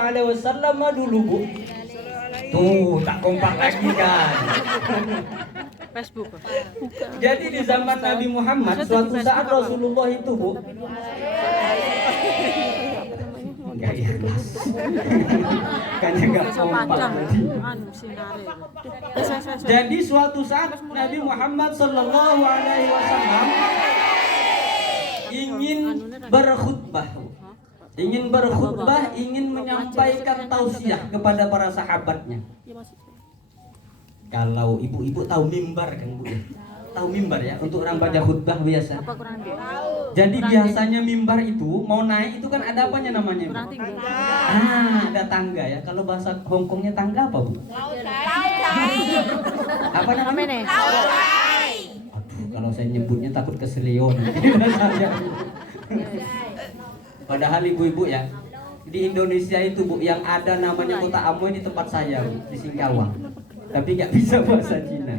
alaihi wasallam dulu Bu. Tuh tak kompak lagi kan. Facebook. Jadi di zaman Nabi Muhammad suatu saat Rasulullah itu Bu enggak ikhlas. Kayaknya enggak kompak tadi. Jadi suatu saat Nabi Muhammad sallallahu alaihi wasallam ingin berkhutbah. Ingin menyampaikan tausiah kepada para sahabatnya. Kalau ibu-ibu tahu mimbar kan Bu? Tahu mimbar ya untuk orang baca khutbah biasa. Jadi biasanya mimbar itu mau naik itu kan ada apanya namanya Bu? Ada tangga ya. Kalau bahasa Hongkongnya tangga apa Bu? Apa namanya? Aduh, kalau saya nyebutnya takut keselio nanti. Padahal ibu-ibu ya, di Indonesia itu Bu yang ada namanya kota Amoy di tempat saya Bu, di Singkawang. Tapi nggak bisa bahasa Cina.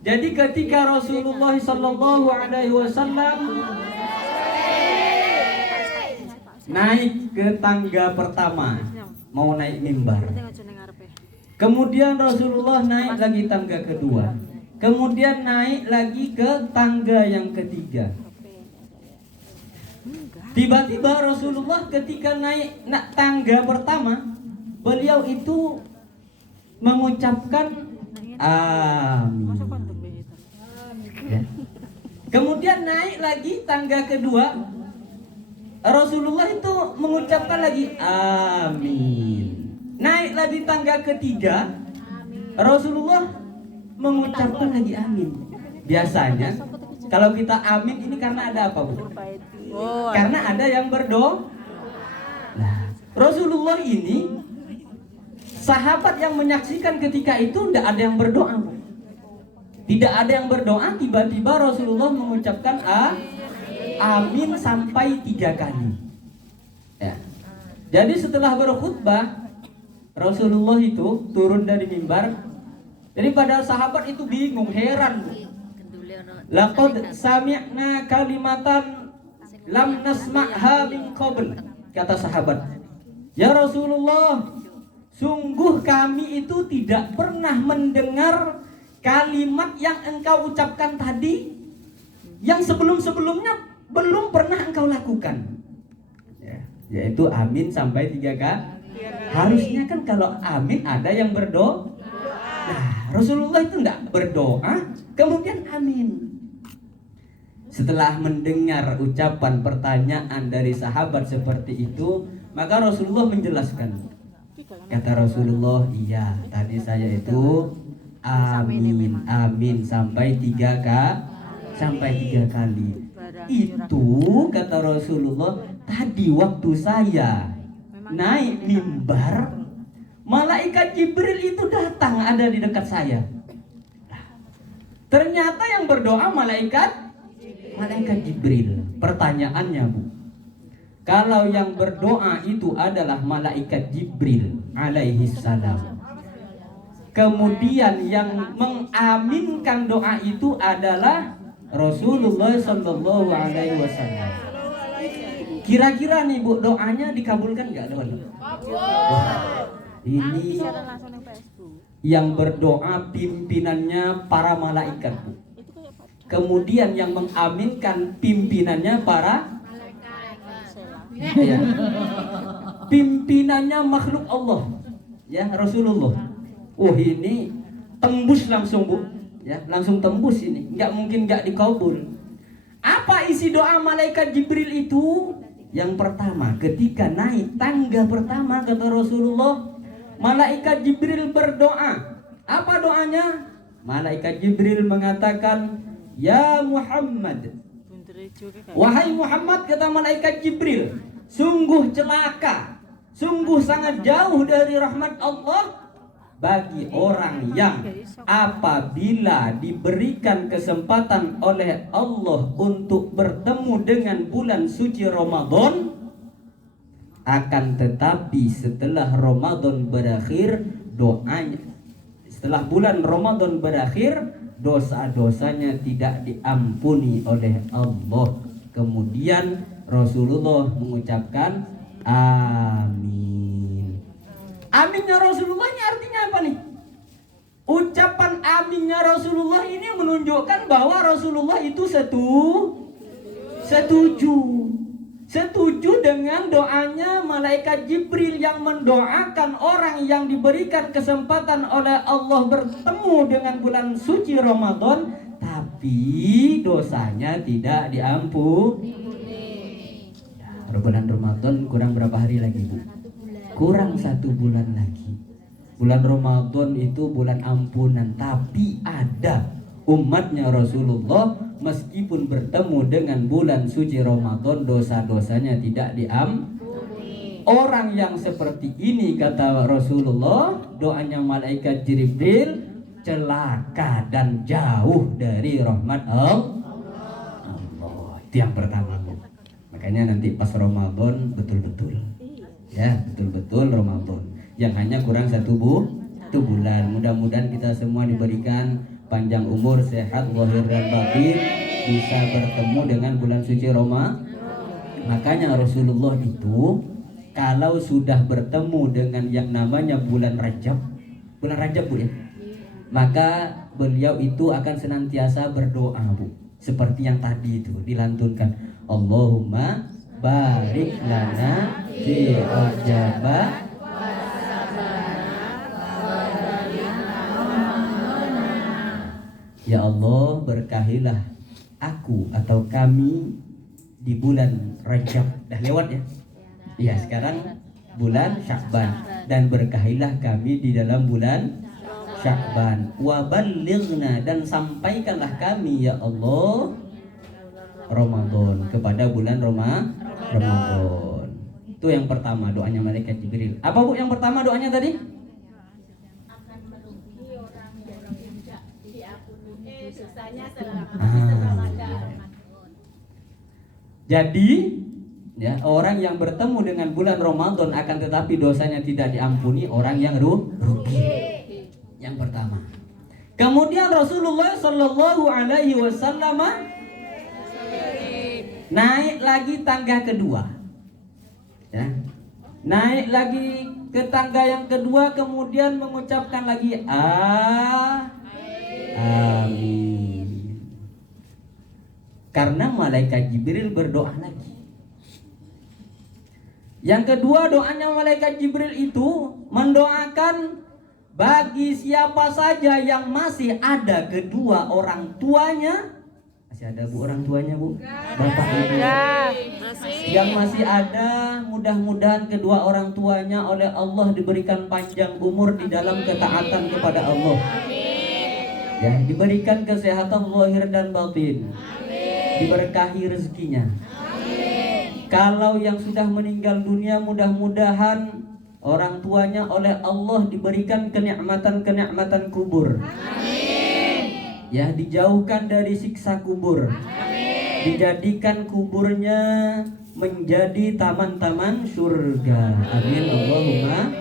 Jadi ketika Rasulullah Sallallahu Alaihi Wasallam naik ke tangga pertama, mau naik mimbar. Kemudian Rasulullah naik lagi tangga kedua. Kemudian naik lagi ke tangga yang ketiga. Tiba-tiba Rasulullah ketika naik tangga pertama, beliau itu mengucapkan amin. Ya. Kemudian naik lagi tangga kedua, Rasulullah itu mengucapkan lagi amin. Naik lagi tangga ketiga, Rasulullah mengucapkan lagi amin. Biasanya kalau kita amin ini karena ada apa Bu? Karena ada yang berdoa. Nah, Rasulullah ini sahabat yang menyaksikan ketika itu tidak ada yang berdoa. Tidak ada yang berdoa, tiba-tiba Rasulullah mengucapkan amin sampai 3 kali. Ya. Jadi setelah berkhutbah, Rasulullah itu turun dari mimbar. Jadi pada sahabat itu bingung, heran. Laqad sami'na kalimatan lam nasma'ha min qabl, kata sahabat. Ya Rasulullah, sungguh kami itu tidak pernah mendengar kalimat yang engkau ucapkan tadi, yang sebelum-sebelumnya belum pernah engkau lakukan. Yaitu amin sampai 3 kali. Harusnya kan kalau amin ada yang berdoa. Nah, Rasulullah itu enggak berdoa, kemudian amin. Setelah mendengar ucapan pertanyaan dari sahabat seperti itu, maka Rasulullah menjelaskan. Kata Rasulullah, iya, tadi saya itu amin sampai 3 kali. Itu kata Rasulullah, tadi waktu saya naik mimbar, malaikat Jibril itu datang ada di dekat saya. Ternyata yang berdoa malaikat Jibril. Pertanyaannya Bu, kalau yang berdoa itu adalah malaikat Jibril alaihi salam, kemudian yang mengaminkan doa itu adalah Rasulullah sallallahu alaihi wasallam, kira-kira nih Bu, doanya dikabulkan nggak doa? Ini yang berdoa pimpinannya para malaikat Bu. Kemudian yang mengaminkan pimpinannya para pimpinannya makhluk Allah, ya Rasulullah. Oh ini tembus langsung Bu, ya langsung tembus ini, nggak mungkin nggak dikabul. Apa isi doa malaikat Jibril itu? Yang pertama, ketika naik tangga pertama kata Rasulullah, malaikat Jibril berdoa. Apa doanya? Malaikat Jibril mengatakan, ya Muhammad, wahai Muhammad, kata malaikat Jibril, sungguh celaka, sungguh sangat jauh dari rahmat Allah bagi orang yang apabila diberikan kesempatan oleh Allah untuk bertemu dengan bulan suci Ramadan, akan tetapi setelah Ramadan berakhir, doanya setelah bulan Ramadan berakhir, dosa-dosanya tidak diampuni oleh Allah. Kemudian Rasulullah mengucapkan amin. Aminnya Rasulullah ini artinya apa nih? Ucapan aminnya Rasulullah ini menunjukkan bahwa Rasulullah itu setuju dengan doanya malaikat Jibril yang mendoakan orang yang diberikan kesempatan oleh Allah bertemu dengan bulan suci Ramadan, tapi dosanya tidak diampuni. Ya, bulan Ramadan kurang berapa hari lagi, Bu? Kurang 1 bulan lagi. Bulan Ramadan itu bulan ampunan, tapi ada umatnya Rasulullah meskipun bertemu dengan bulan suci Ramadan, dosa-dosanya tidak diampuni. Orang yang seperti ini, kata Rasulullah, doanya malaikat Jibril, celaka dan jauh dari rahmat Allah. Itu yang pertama. Makanya nanti pas Ramadan betul-betul, ya, betul-betul Ramadan. Yang hanya kurang 1 bulan. Mudah-mudahan kita semua diberikan panjang umur, sehat, zahir dan batin, bisa bertemu dengan bulan suci Ramadan. Makanya Rasulullah itu kalau sudah bertemu dengan yang namanya bulan Rajab Bu ya, maka beliau itu akan senantiasa berdoa, Bu, seperti yang tadi itu dilantunkan, Allahumma barik lana fi Rajab. Ya Allah, berkahilah aku atau kami di bulan Rajab. Dah lewat ya? Iya, sekarang bulan Sya'ban. Dan berkahilah kami di dalam bulan Sya'ban. Wa ballighna, dan sampaikanlah kami ya Allah Ramadan, kepada bulan Ramadan. Itu yang pertama doanya malaikat Jibril. Apa, Bu, yang pertama doanya tadi? Jadi ya, orang yang bertemu dengan bulan Ramadan akan tetapi dosanya tidak diampuni, orang yang rugi. Yang pertama. Kemudian Rasulullah Shallallahu Alaihi Wasallam naik lagi tangga kedua, ya, naik lagi ke tangga yang kedua, kemudian mengucapkan lagi amin. Karena malaikat Jibril berdoa lagi. Yang kedua, doanya malaikat Jibril itu mendoakan bagi siapa saja yang masih ada kedua orang tuanya. Masih ada, Bu, orang tuanya, Bu? Bapak Ibu yang masih ada, mudah-mudahan kedua orang tuanya oleh Allah diberikan panjang umur di dalam ketaatan kepada Allah. Ya, diberikan kesehatan zahir dan batin. Diberkahi rezekinya. Kalau yang sudah meninggal dunia, mudah-mudahan orang tuanya oleh Allah diberikan kenikmatan-kenikmatan kubur. Ya, dijauhkan dari siksa kubur. Dijadikan kuburnya menjadi taman-taman surga. Amin Allahumma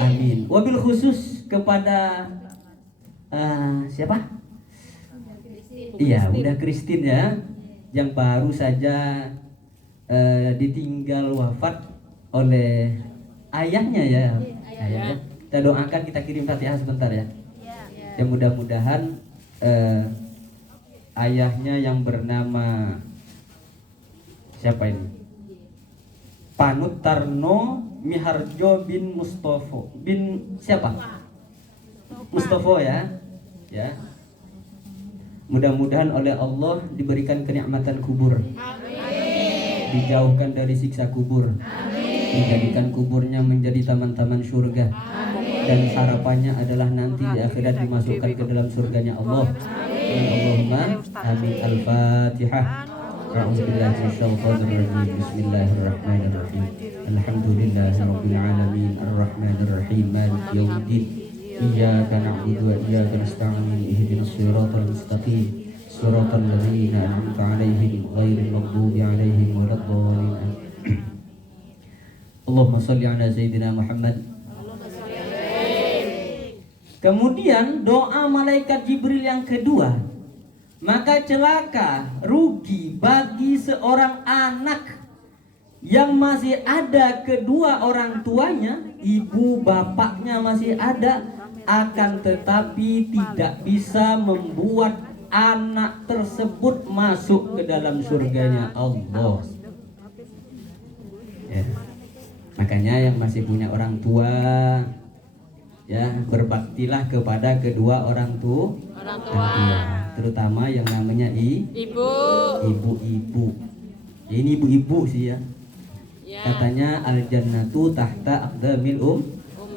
amin. Wabil khusus kepada siapa? Iya, udah Kristin ya, yang baru saja ditinggal wafat oleh ayahnya ya. Ayahnya. Kita doakan, kita kirim Fatihah sebentar ya. Ya, mudah-mudahan ayahnya yang bernama siapa ini? Panut Tarno Miharjo bin Mustafa bin siapa? Mustafa ya. Ya. Mudah-mudahan oleh Allah diberikan kenikmatan kubur. Dijauhkan dari siksa kubur. Dijadikan kuburnya menjadi taman-taman surga. Dan harapannya adalah nanti di akhirat dimasukkan ke dalam surganya Allah. Allahumma amin. Al-Fatihah. A'udzubillahi minasyaitonir rajim. Bismillahirrahmanirrahim. Alhamdulillahirabbil alamin. Arrahmanir rahim. Maliki yaumiddin. Iyyaka na'budu wa iyyaka nasta'in. Ihdinas siratal mustaqim. Siratal ladzina an'amta 'alaihim ghairil maghdubi 'alaihim waladdallin. Allahumma shalli 'ala sayyidina Muhammad. Kemudian doa malaikat Jibril yang kedua, maka celaka, rugi bagi seorang anak yang masih ada kedua orang tuanya, ibu bapaknya masih ada, akan tetapi tidak bisa membuat anak tersebut masuk ke dalam surganya Allah. Ya. Makanya yang masih punya orang tua, ya, berbaktilah kepada kedua orang tua, terutama yang namanya ibu-ibu. Ini ibu-ibu sih ya. Katanya al-jannatu tahta aqdamil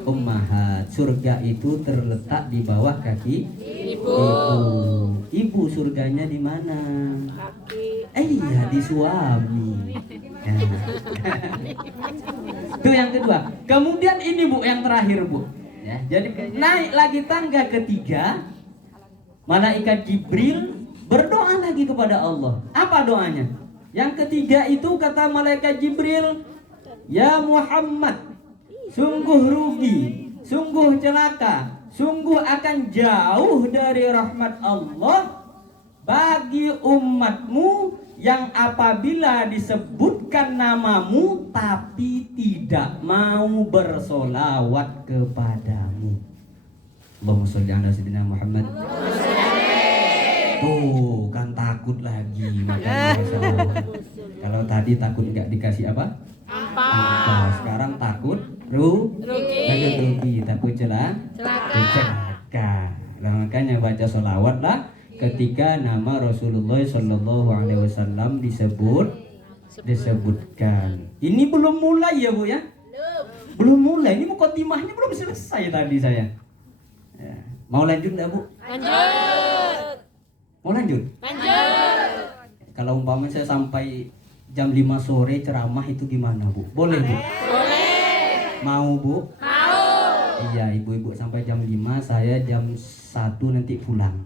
ummahat. Surga itu terletak di bawah kaki ibu. Ibu surganya di mana? Iya, di suami. Ya. Itu yang kedua. Kemudian ini Bu, yang terakhir Bu. Ya, jadi naik lagi tangga ketiga, malaikat Jibril berdoa lagi kepada Allah. Apa doanya? Yang ketiga itu kata malaikat Jibril, ya Muhammad, sungguh rugi, sungguh celaka, sungguh akan jauh dari rahmat Allah bagi umatmu yang apabila disebutkan namamu tapi tidak mau bersolawat kepadamu. Allahumma sholli ala sayyidina Muhammad. Tuh kan takut lagi makanya solawat. Kalau tadi takut nggak dikasih apa? Apa? Sekarang takut rugi, takut celaka. Nah, makanya baca solawat lah ketika nama Rasulullah Shallallahu Alaihi Wasallam disebutkan. Ini belum mulai ya Bu ya? Belum mulai. Ini mukadimahnya belum selesai tadi saya. Ya. Mau lanjut nggak Bu? Lanjut. Mau lanjut? Lanjut. Kalau umpamanya saya sampai jam 5 sore ceramah itu gimana Bu? Boleh Bu? Boleh. Mau Bu? Mau. Iya, ibu-ibu sampai jam 5, saya jam 1 nanti pulang.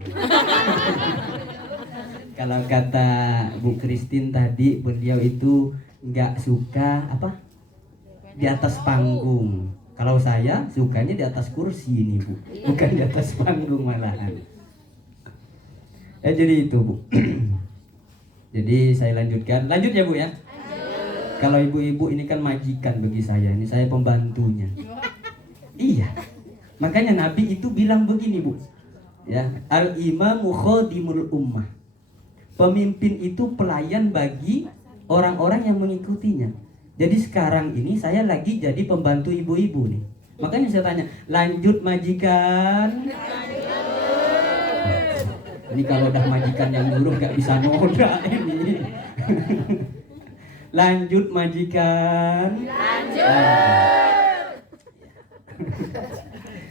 Kalau kata Bu Christine tadi, beliau itu nggak suka apa? Di atas panggung. Kalau saya sukanya di atas kursi ini Bu, bukan di atas panggung malahan. Jadi itu Bu. Jadi saya lanjutkan. Lanjut ya Bu ya. Kalau ibu-ibu ini kan majikan bagi saya. Ini saya pembantunya. Iya. Makanya Nabi itu bilang begini Bu. Ya, al-imamu khadimul ummah. Pemimpin itu pelayan bagi orang-orang yang mengikutinya. Jadi sekarang ini saya lagi jadi pembantu ibu-ibu nih. Makanya saya tanya, lanjut majikan? Ini kalau udah majikan yang nyuruh nggak bisa noda ini. Lanjut majikan.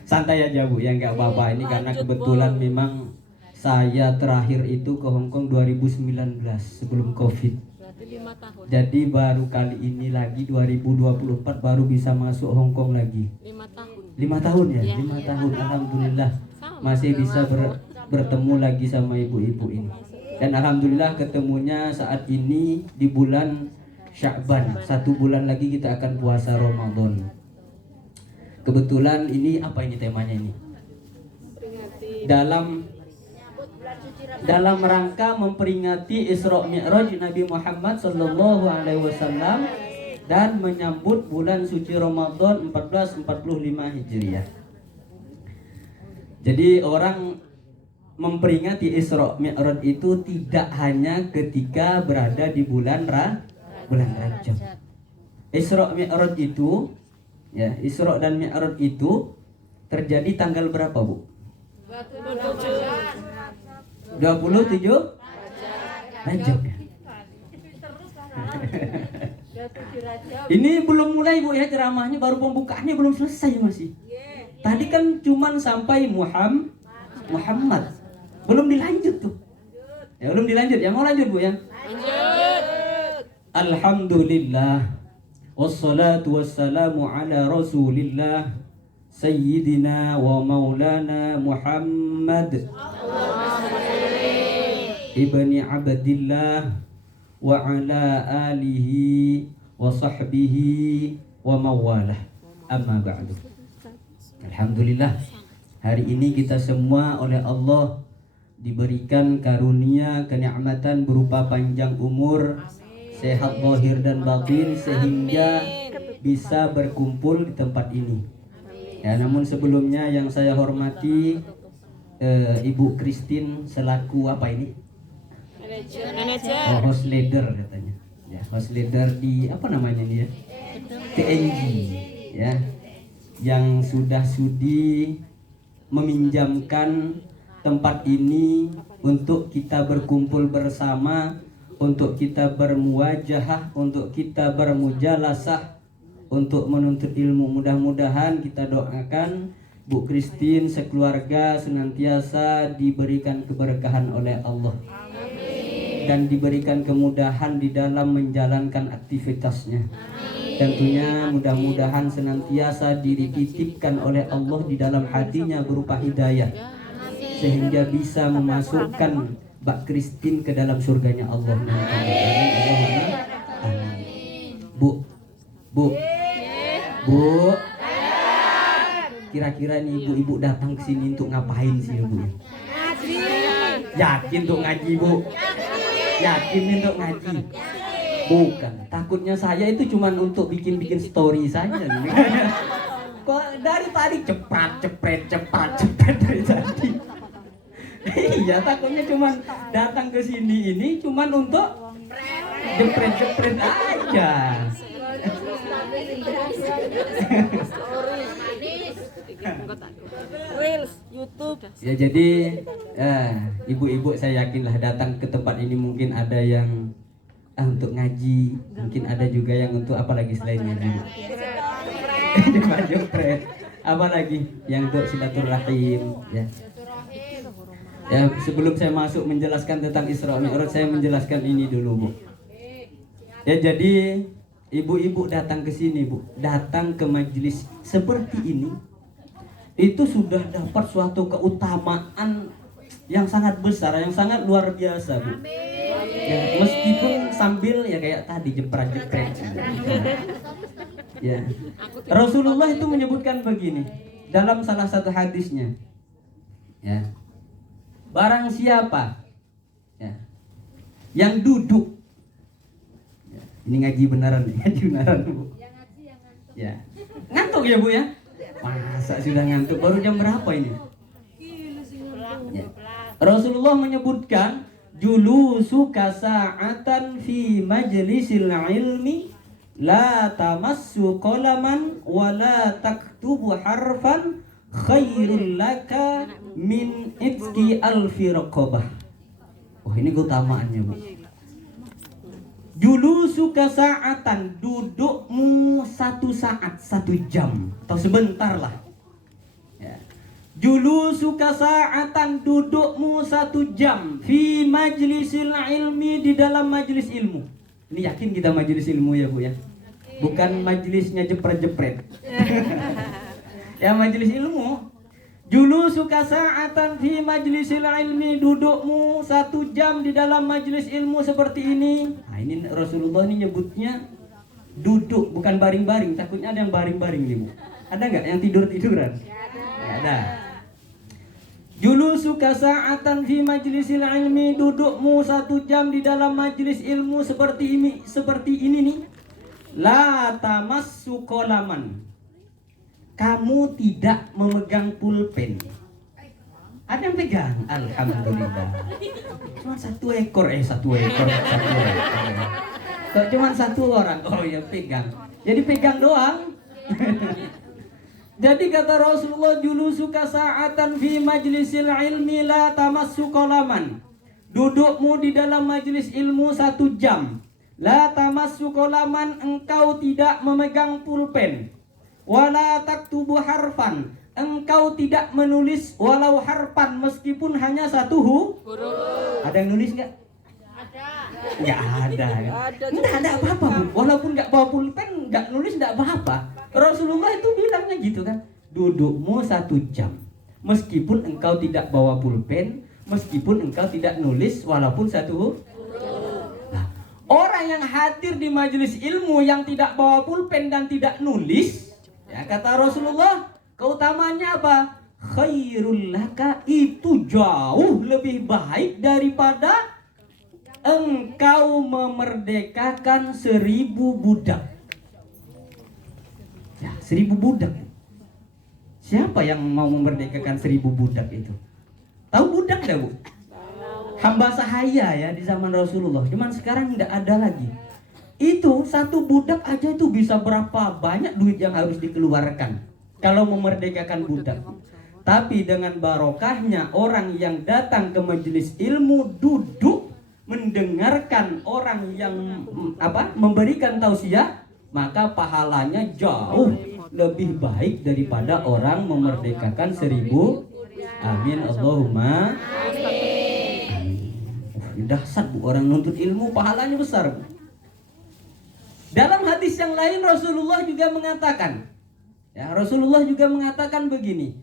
Santai aja Bu, ya nggak apa-apa. Ini karena kebetulan memang saya terakhir itu ke Hongkong 2019 sebelum Covid. Berarti 5 tahun. Jadi baru kali ini lagi 2024 baru bisa masuk Hongkong lagi. 5 tahun. 5 tahun ya? Iya. 5 tahun, alhamdulillah masih bisa bertemu lagi sama ibu-ibu ini. Dan alhamdulillah ketemunya saat ini di bulan Sya'ban. 1 bulan lagi kita akan puasa Ramadan. Kebetulan ini apa ini temanya ini? Dalam rangka memperingati Isra Mi'raj Nabi Muhammad sallallahu alaihi wasallam dan menyambut bulan suci Ramadan 1445 Hijriah. Jadi orang memperingati Isra Mi'raj itu tidak hanya ketika berada di bulan Rajab. Isra Mi'raj itu ya, Isra dan Mi'raj itu terjadi tanggal berapa Bu? 27 Rajab ya. Ini belum mulai Bu ya ceramahnya, baru pembukaannya belum selesai masih. Tadi kan cuman sampai Muhammad. Belum dilanjut tuh. Ya belum dilanjut. Ya mau lanjut Bu ya? Lanjut. Alhamdulillah. Wassalatu wassalamu ala Rasulillah Sayyidina wa maulana Muhammad ibni Abdillah wa ala alihi wa sahbihi wa mawalah. Amma ba'du. Alhamdulillah, hari ini kita semua oleh Allah diberikan karunia kenikmatan berupa panjang umur, sehat zahir dan batin sehingga bisa berkumpul di tempat ini. Ya, namun sebelumnya yang saya hormati Ibu Christine selaku apa ini? Manajer. Host leader katanya. Ya, host leader di apa namanya ini ya? TNG ya. Yang sudah sudi meminjamkan tempat ini untuk kita berkumpul bersama, untuk kita bermuwajahah, untuk kita bermujalasah, untuk menuntut ilmu. Mudah-mudahan kita doakan Bu Christine sekeluarga senantiasa diberikan keberkahan oleh Allah dan diberikan kemudahan di dalam menjalankan aktivitasnya. Tentunya mudah-mudahan senantiasa dititipkan oleh Allah di dalam hatinya berupa hidayah sehingga bisa memasukkan Mbak Christine ke dalam surganya Allah. Amin. Bu, kira-kira nih ibu-ibu datang ke sini untuk ngapain sih Bu? Yakin untuk ngaji Bu? Yakin untuk ngaji? Bukan, takutnya saya itu cuma untuk bikin-bikin story saja. Kok dari tadi cepat dari tadi. Iya, takutnya cuma datang ke sini ini cuma untuk jepret aja. Reels YouTube. Ya jadi ibu-ibu saya yakinlah datang ke tempat ini mungkin ada yang untuk ngaji, mungkin ada juga yang untuk apa lagi selain ngaji. Jepret. Apa lagi yang untuk silaturahim ya. Ya, sebelum saya masuk menjelaskan tentang Isra Mi'raj, saya menjelaskan ini dulu, Bu. Ya, jadi ibu-ibu datang ke sini, Bu. Datang ke majelis seperti ini itu sudah dapat suatu keutamaan yang sangat besar, yang sangat luar biasa, Bu. Ya, meskipun sambil ya kayak tadi jepret-jepret. Ya. Rasulullah itu menyebutkan begini dalam salah satu hadisnya. Ya. Barang siapa ya, yang duduk ya, ini ngaji beneran nih, ngaji beneran Bu. Ya. Ngantuk ya Bu ya? Masa sudah ngantuk, baru jam berapa ini? Ya. Rasulullah menyebutkan julusuka sa'atan fi majlisil ilmi la tamassu qalaman wa la taktubu harfan khairul laka min itki alfi raqabah. Oh, ini keutamaannya Bu. Julusuka sa'atan, dudukmu 1 saat, 1 jam atau sebentar lah ya. Julusuka sa'atan, dudukmu 1 jam fi majlisil ilmi, di dalam majelis ilmu. Ini yakin kita majelis ilmu ya Bu ya, bukan majelisnya jepret-jepret. Ya, majelis ilmu. Julusuka sa'atan fi majlisil ilmi, dudukmu 1 jam di dalam majelis ilmu seperti ini. Nah, ini Rasulullah ini nyebutnya duduk, bukan baring-baring. Takutnya ada yang baring-baring nih, Bu. Ada nggak yang tidur-tiduran? Nggak ada. Julusuka sa'atan fi majlisil ilmi, dudukmu 1 jam di dalam majelis ilmu seperti ini nih. La tamassu qalaman, kamu tidak memegang pulpen. Ada yang pegang? Alhamdulillah. Cuma 1 ekor. Kok cuma 1 orang? Oh ya, pegang. Jadi pegang doang. Jadi kata Rasulullah, julusuka sa'atan fi majlisil ilmi la tamassu qalaman. Dudukmu di dalam majelis ilmu 1 jam. La tamassu qalaman, engkau tidak memegang pulpen. Wala taktubu harfan, engkau tidak menulis walau harfan, meskipun hanya 1 huruf. Ada yang nulis nggak? Nggak ada. Nggak ada apa-apa Bu. Walaupun nggak bawa pulpen, nggak nulis nggak apa-apa. Rasulullah itu bilangnya gitu kan, dudukmu 1 jam, meskipun engkau tidak bawa pulpen, meskipun engkau tidak nulis walaupun 1 huruf. Nah, orang yang hadir di majelis ilmu yang tidak bawa pulpen dan tidak nulis, ya kata Rasulullah, keutamaannya apa? Khairul laka, itu jauh lebih baik daripada engkau memerdekakan 1000 budak. Ya, 1000 budak. Siapa yang mau memerdekakan 1000 budak itu? Tahu budak dah, Bu? Hamba sahaya ya di zaman Rasulullah. Cuman sekarang tidak ada lagi. Itu satu budak aja itu bisa berapa banyak duit yang harus dikeluarkan kalau memerdekakan budak. Tapi dengan barokahnya orang yang datang ke majelis ilmu, duduk mendengarkan orang yang memberikan tausiah, maka pahalanya jauh lebih baik daripada orang memerdekakan 1000. Amin Allahumma amin. Dahsyat, Bu, orang nuntut ilmu pahalanya besar, Bu. Dalam hadis yang lain Rasulullah juga mengatakan begini,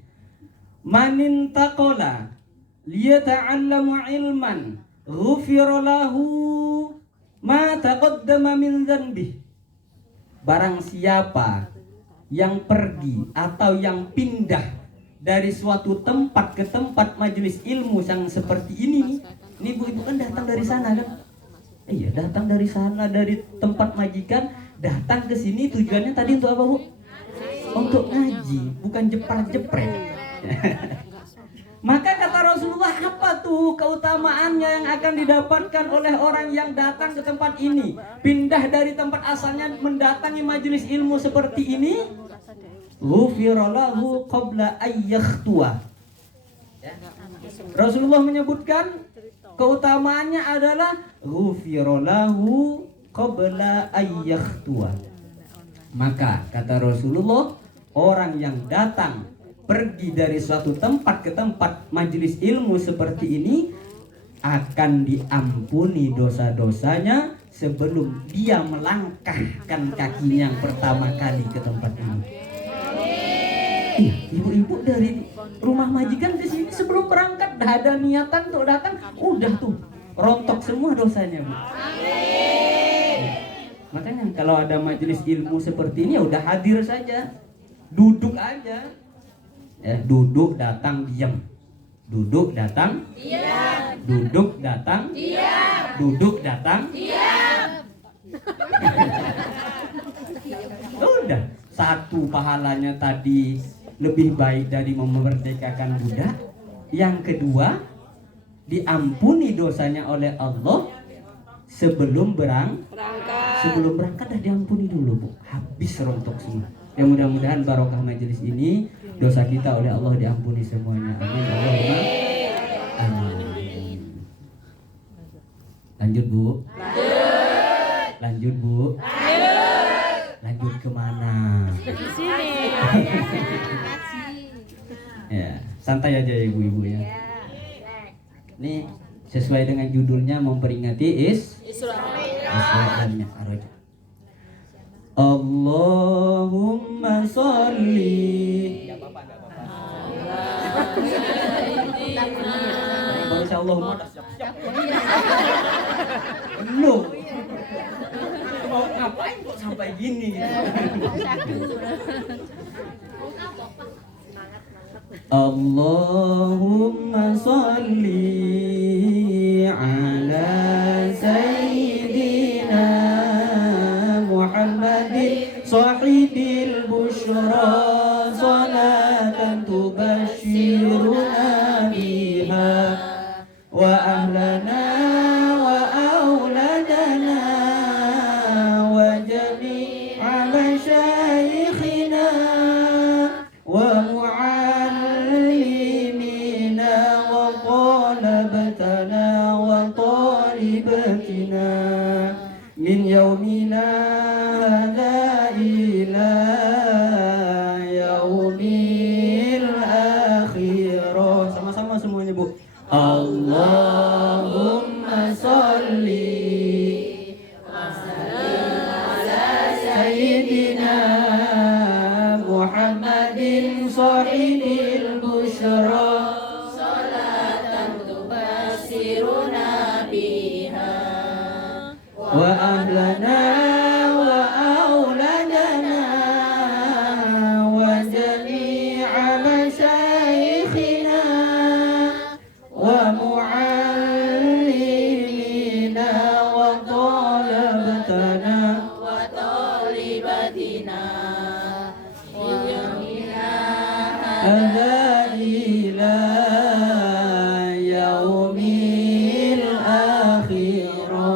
manin taqala liyata'allamu ilman ghufira lahu ma taqaddama min dzanbih. Barang siapa yang pergi atau yang pindah dari suatu tempat ke tempat majelis ilmu yang seperti ini Bu-ibu kan datang dari sana kan? Iya, datang dari sana, dari tempat majikan, datang ke sini tujuannya tadi untuk apa, Bu? Untuk ngaji, bukan jepret-jepret. Maka kata Rasulullah, apa tuh keutamaannya yang akan didapatkan oleh orang yang datang ke tempat ini, pindah dari tempat asalnya mendatangi majelis ilmu seperti ini? Ghufira lahu qabla ayyakhtua. Rasulullah menyebutkan keutamaannya adalah ghufira lahu qabla ayyakhtua. Maka kata Rasulullah, orang yang datang pergi dari suatu tempat ke tempat majelis ilmu seperti ini akan diampuni dosa-dosanya sebelum dia melangkahkan kakinya yang pertama kali ke tempat ini. Iya, ibu-ibu dari rumah majikan ke sini sebelum berangkat dah ada niatan untuk datang, udah tuh rontok semua dosanya, Bu. Makanya kalau ada majelis ilmu seperti ini ya udah hadir saja, duduk aja. Ya, duduk datang diam. Duduk datang diam. Duduk datang diam. Duduk datang diam. Udah, satu pahalanya tadi lebih baik dari memerdekakan budak. Yang kedua, diampuni dosanya oleh Allah sebelum berangkat dah diampuni dulu, Bu. Habis rontok semua. Ya mudah-mudahan barokah majelis ini dosa kita oleh Allah diampuni semuanya. Amin Allahumma amin. Lanjut, Bu. Lanjut, Bu. Lanjut kemana? Di sini. Ya, santai aja ya ibu-ibu ya. Ini sesuai dengan judulnya memperingati Isra dan Mi'raj. Allahumma sholli. Baru saya Allahumma dah siap-siap. Lu mau ngapain kok sampai gini? Allahumma sholli ala sayyidina Muhammadin sahibil bushra salatan tubashiruna biha wa ahlana wa auladana wa jami'a masyayikhina wa min yaumina hadza ila yaumil akhirah. Sama-sama semuanya, Bu. Allahumma sholli wa sallim ala sayyidina Muhammadin sahibil bushra salatan tubashiruna biha wa ahlana wa auladana wa jami'a masyayikhina wa muallimina هذا إلى يوم الآخرة.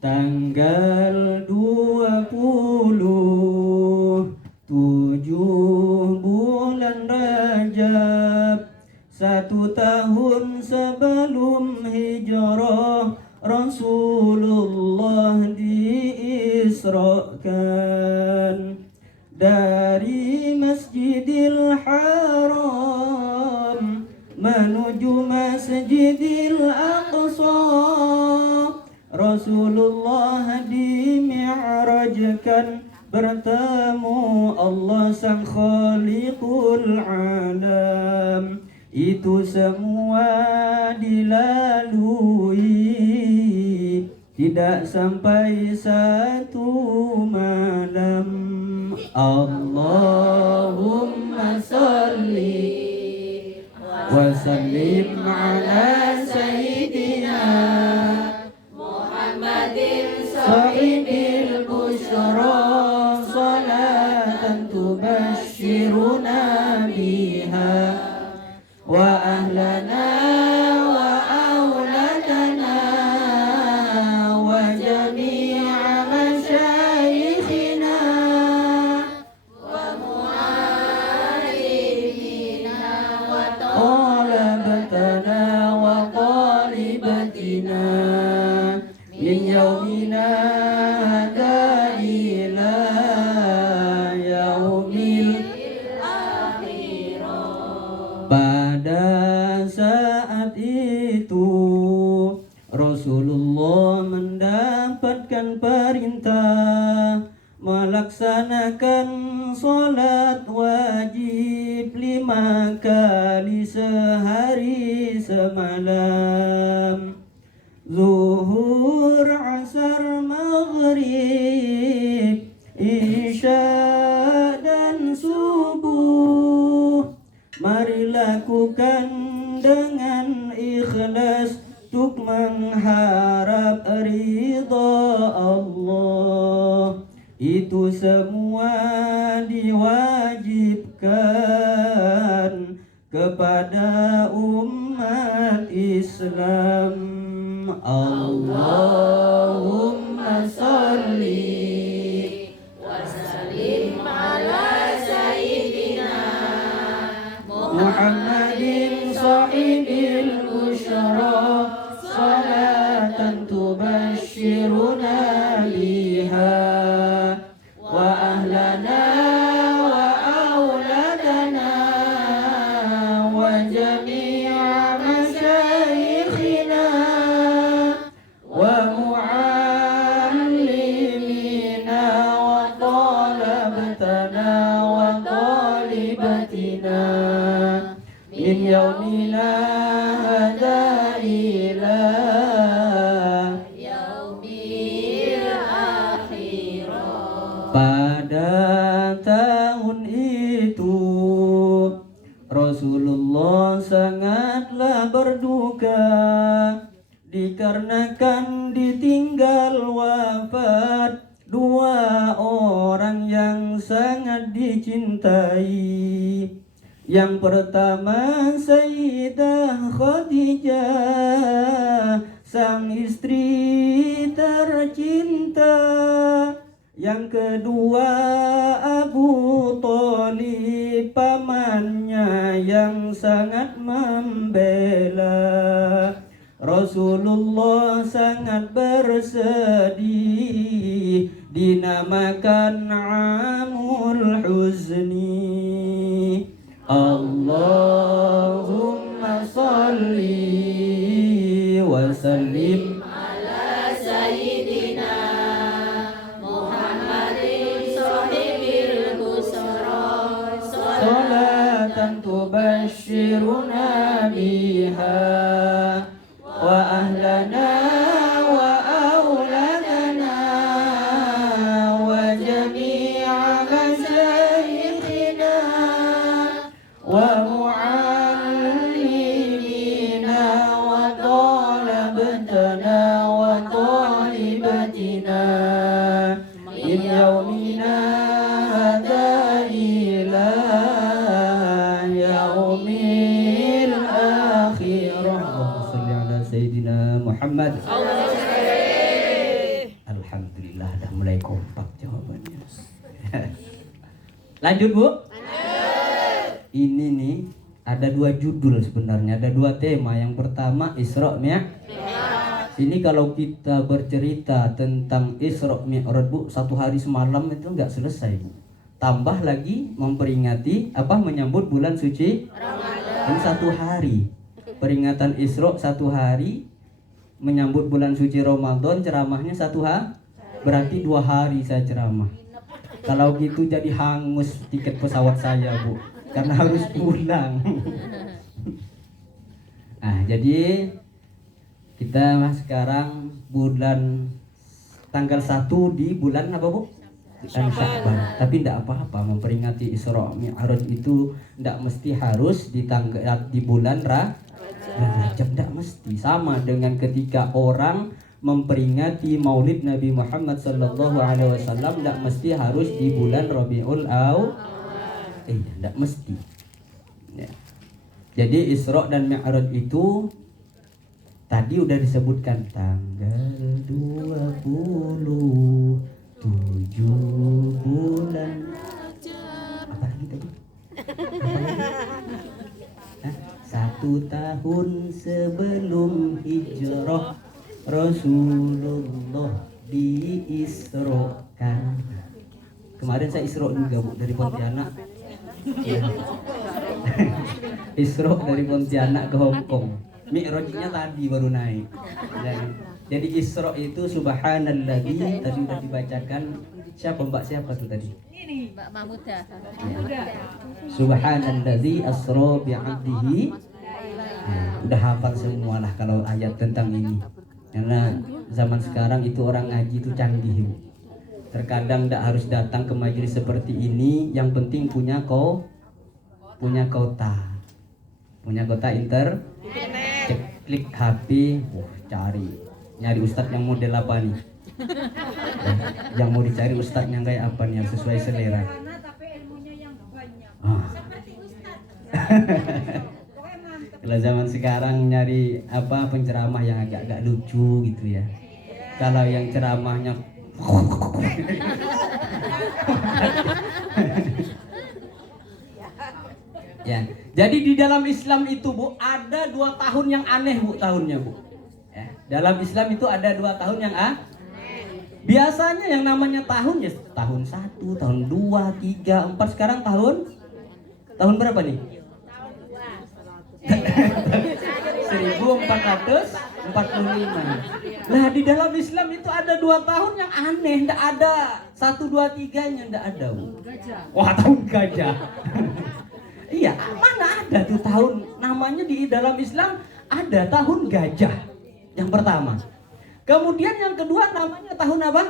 Tanggal 27 bulan Rajab, 1 tahun sebelum hijrah, Rasulullah diisrakan dari Masjidil Haram menuju Masjidil Aqsa. Rasulullah dimi'rajkan bertemu Allah sang khaliqul alam. Itu semua dilalui tidak sampai 1 malam. Allahumma salli wa sallim ala sayyidina Muhammadin sahibil busyra, salatan tubashshiruna biha wa ahlana wa auladana wa jami'a masyayikhina wa mu'allimina wa talabatana wa talibatina min yaumina hadha ila yaumil akhirah. Pada saat itu Rasulullah mendapatkan perintah melaksanakan salat wajib 5 kali sehari semalam. Zuhur, asar, maghrib, isya dan subuh. Mari lakukan dengan ikhlas untuk mengharap ridha Allah. Itu semua diwajibkan kepada umat Islam. Allahumma salli wa sallim ala sayyidina Muhammadin sahibil busyra, salatan tubashshiruna biha wa ahlana wa auladana wa jami'a masyayikhina wa mu'allimina wa talabatana wa talibatina min yaumina hadha ila yaumil akhirah. Pada tahun itu Rasulullah sangatlah berduka dikarenakan ditinggal wafat 2 orang yang sangat dicintai. Yang pertama Sayyidah Khadijah, sang istri tercinta. Yang kedua Abu Thalib, pamannya yang sangat membela. Rasulullah sangat bersedih, dinamakan Amul Huzni. Allahumma salli wa sallim ala sayyidina Muhammadin sahibil busra, salatan tubashshiruna biha wa ahlana wa auladana wa jami'a masyayikhina wa mu'allimina wa talabatana wa talibatina min yaumina hadha ila Muhammad. Alhamdulillah, dah mulai kompak jawabannya. Lanjut Bu. Ini nih ada dua judul sebenarnya, ada dua tema. Yang pertama Isra Mi'raj. Ini kalau kita bercerita tentang Isra Mi'raj Bu, 1 hari semalam itu nggak selesai Bu. Tambah lagi memperingati menyambut bulan suci Ramadan. Ini 1 hari. Peringatan Isra 1 hari, menyambut bulan suci Ramadan ceramahnya 1 hari. Berarti 2 hari saya ceramah. Kalau gitu jadi hangus tiket pesawat saya Bu, karena harus pulang. Nah, jadi kita sekarang bulan tanggal 1 di bulan apa Bu? Sya'ban. Tapi tidak apa-apa, memperingati Isra Mi'raj itu tidak mesti harus di bulan Rajab, tidak mesti. Sama dengan ketika orang memperingati Maulid Nabi Muhammad sallallahu alaihi wasallam, tidak mesti harus di bulan Rabiul Awal. Tidak mesti. Ya. Jadi Isra dan Mi'raj itu tadi udah disebutkan tanggal 27 bulan. Apa lagi tadi? Satu tahun sebelum hijrah Rasulullah diisrokan. Kemarin saya isro juga Bu, dari Pontianak. Isra dari Pontianak ke Hong Kong. Mi'rajnya tadi baru naik. Jadi Isra itu subhanalladzi, tadi sudah dibacakan. Siapa tuh tadi? Mbak Mahmuda. Ya. Subhanalladzi asra bi'abdihi. Udah hafal semua lah kalau ayat tentang ini. Karena zaman sekarang itu orang ngaji itu canggih Bu. Terkadang tidak harus datang ke majelis seperti ini, yang penting punya kota internet. Cek, klik HP, nyari ustadz yang model apa nih? Yang mau dicari ustadz yang kayak apa nih, yang sesuai selera. Kalau zaman sekarang nyari penceramah yang agak lucu gitu ya. Kalau yang ceramahnya ya. Jadi di dalam Islam itu Bu, ada 2 tahun yang aneh Bu, tahunnya Bu. Ya, dalam Islam itu ada 2 tahun yang biasanya yang namanya tahun ya tahun 1, tahun 2, 3, 4. Sekarang tahun berapa nih? 1445. Nah, di dalam Islam itu ada 2 tahun yang aneh, ndak ada 1, 2, 3-nya ndak ada Bu. Wah, tahun gajah. Iya, mana ada tuh tahun namanya di dalam Islam ada tahun gajah. Yang pertama. Kemudian yang kedua namanya tahun apa?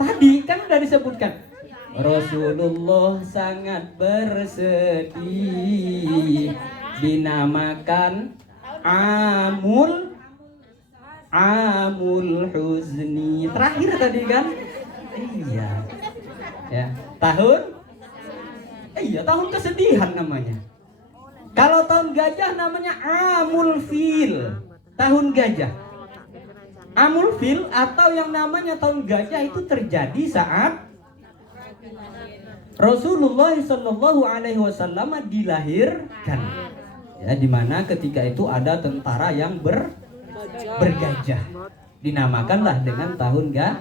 Tadi kan udah disebutkan. Rasulullah sangat bersedih dinamakan Amul Huzni. Terakhir tadi kan? Iya. Ya, tahun kesedihan namanya. Kalau tahun gajah namanya Amul Fil, tahun gajah. Amul Fil atau yang namanya tahun gajah itu terjadi saat Rasulullah Shallallahu Alaihi Wasallam dilahirkan. Ya, di mana ketika itu ada tentara yang bergajah, dinamakanlah dengan tahun gajah.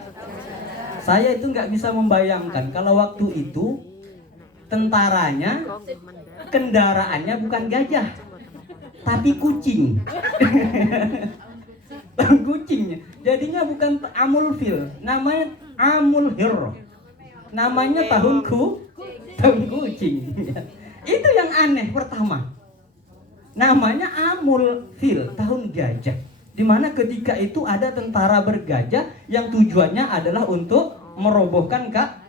Saya itu nggak bisa membayangkan kalau waktu itu tentaranya kendaraannya bukan gajah tapi kucing. Kucingnya jadinya bukan Amul Fil, namanya Amul Hir, namanya tahun kucing. Itu yang aneh pertama, namanya Amul Fil, tahun gajah, dimana ketika itu ada tentara bergajah yang tujuannya adalah untuk merobohkan Ka'bah.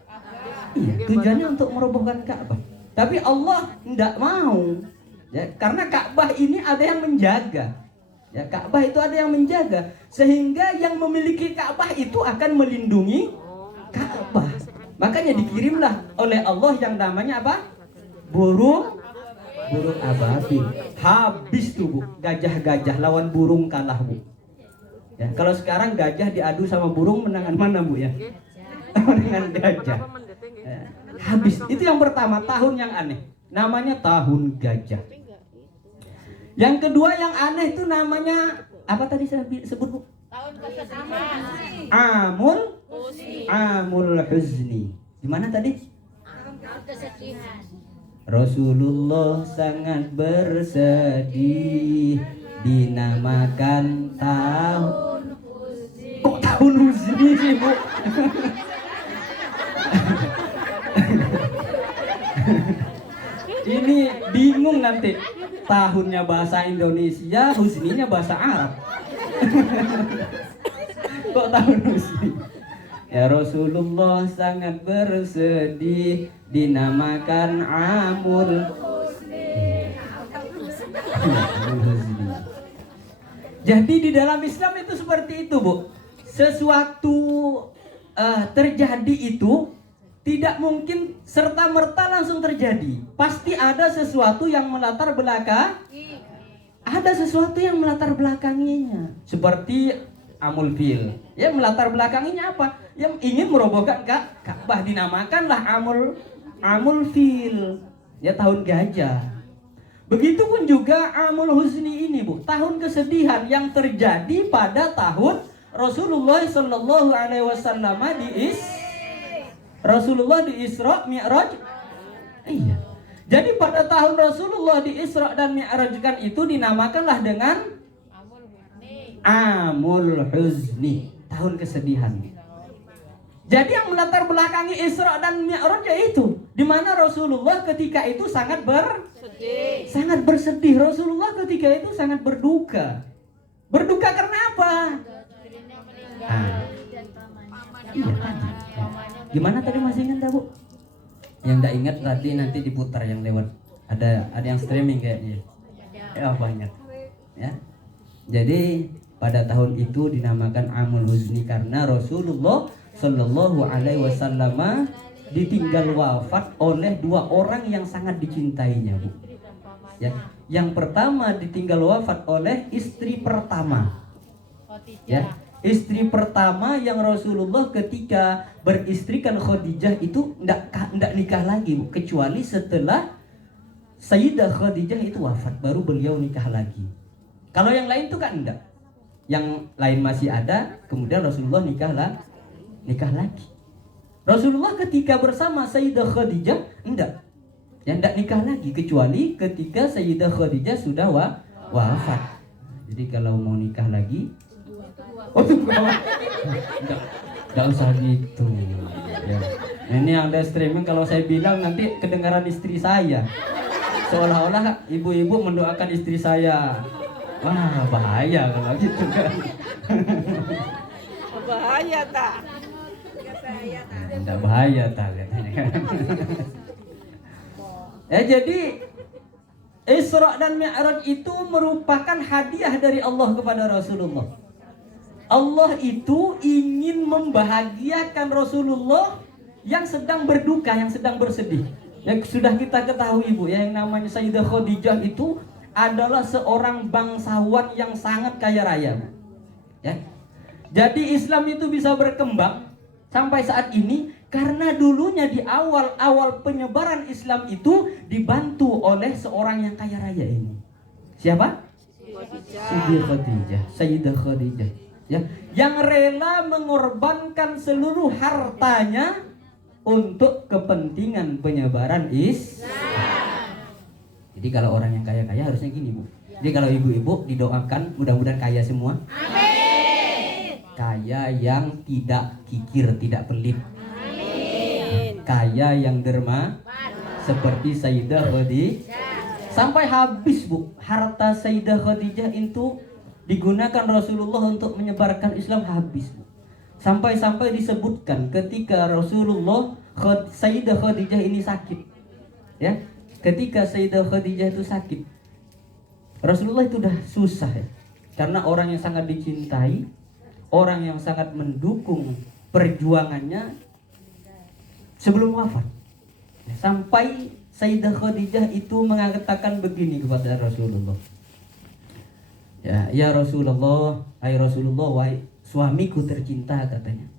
Iya, tujuannya untuk merobohkan Ka'bah. Tapi Allah tidak mau. Ya, karena Ka'bah ini ada yang menjaga. Ya, Ka'bah itu ada yang menjaga, sehingga yang memiliki Ka'bah itu akan melindungi Ka'bah. Makanya dikirimlah oleh Allah yang namanya apa? Burung Burung ababil. Habis tuh Bu, gajah-gajah lawan burung kalah Bu. Ya, kalau sekarang gajah diadu sama burung, menangan mana Bu ya? Dengan gajah. Ya, habis. Itu yang pertama, tahun yang aneh. Namanya tahun gajah. Yang kedua yang aneh itu namanya apa tadi saya sebut Bu? Tahun kesedihan. Amul Huzni. Gimana tadi? Tahun kesedihan. Rasulullah sangat bersedih, dinamakan tahun. Kok tahun Huzni sih Bu? Ini bingung nanti. Tahunnya bahasa Indonesia, Huzninya bahasa Arab. Kok tahun Huzni? Ya Rasulullah sangat bersedih, dinamakan Amul Huzni. Jadi di dalam Islam itu seperti itu Bu. Sesuatu terjadi itu tidak mungkin serta-merta langsung terjadi. Pasti ada sesuatu yang melatar belakang. Ada sesuatu yang melatar belakanginya. Seperti Amul Fil. Ya, melatar belakanginya apa? Yang ingin merobohkan Ka'bah, dinamakanlah Amul Fil. Ya, tahun gajah. Begitupun juga Amul Huzni ini Bu, tahun kesedihan yang terjadi pada tahun Rasulullah Shallallahu Alaihi Wasallam Rasulullah di Isra Mi'raj. Iya. Jadi pada tahun Rasulullah di Isra dan Mi'rajkan itu dinamakanlah dengan Amul Huzni, tahun kesedihan. Jadi yang melatar belakangi Isra dan Mi'raj itu di mana Rasulullah ketika itu sangat bersedih. Rasulullah ketika itu sangat berduka. Berduka karena apa? Iya tadi. Gimana tadi masih ingat Bu? Yang tidak ingat tadi nanti diputar yang lewat. Ada yang streaming kayaknya. Ya banyak. Ya. Jadi pada tahun itu dinamakan Amul Huzni karena Rasulullah Shallallahu Alaihi Wasallam ditinggal wafat oleh dua orang yang sangat dicintainya Bu. Ya. Yang pertama ditinggal wafat oleh istri pertama. Ya. Istri pertama yang Rasulullah ketika beristrikan Khadijah itu enggak nikah lagi Bu, kecuali setelah Sayyidah Khadijah itu wafat baru beliau nikah lagi. Kalau yang lain itu kan enggak. Yang lain masih ada, kemudian Rasulullah nikah lagi. Rasulullah ketika bersama Sayyidah Khadijah enggak. Yang enggak nikah lagi kecuali ketika Sayyidah Khadijah sudah wafat. Jadi kalau mau nikah lagi enggak usah gitu ya. Ini yang ada streaming, kalau saya bilang nanti kedengaran istri saya seolah-olah ibu-ibu mendoakan istri saya. Wah bahaya kalau gitu kan. Bahaya tak? Enggak bahaya tak katanya. Jadi Isra dan Mi'raj itu merupakan hadiah dari Allah kepada Rasulullah. Allah itu ingin membahagiakan Rasulullah yang sedang berduka, yang sedang bersedih. Yang sudah kita ketahui Bu, yang namanya Sayyidah Khadijah itu adalah seorang bangsawan yang sangat kaya raya. Ya. Jadi Islam itu bisa berkembang sampai saat ini karena dulunya di awal penyebaran Islam itu dibantu oleh seorang yang kaya raya ini. Siapa? Sayyidah Khadijah. Ya, yang rela mengorbankan seluruh hartanya untuk kepentingan penyebaran Islam. Jadi kalau orang yang kaya-kaya harusnya gini Bu. Jadi kalau ibu-ibu didoakan mudah-mudahan kaya semua. Amin. Kaya yang tidak kikir, tidak pelit. Amin. Kaya yang derma seperti Sayyidah Khadijah. Sampai habis Bu, harta Sayyidah Khadijah itu digunakan Rasulullah untuk menyebarkan Islam habis. Sampai-sampai disebutkan ketika Rasulullah Sayyidah Khadijah ini sakit. Ya. Ketika Sayyidah Khadijah itu sakit, Rasulullah itu udah susah ya. Karena orang yang sangat dicintai, orang yang sangat mendukung perjuangannya sebelum wafat. Sampai Sayyidah Khadijah itu mengatakan begini kepada Rasulullah. Ya Rasulullah, hai Rasulullah, wahai suamiku tercinta, katanya.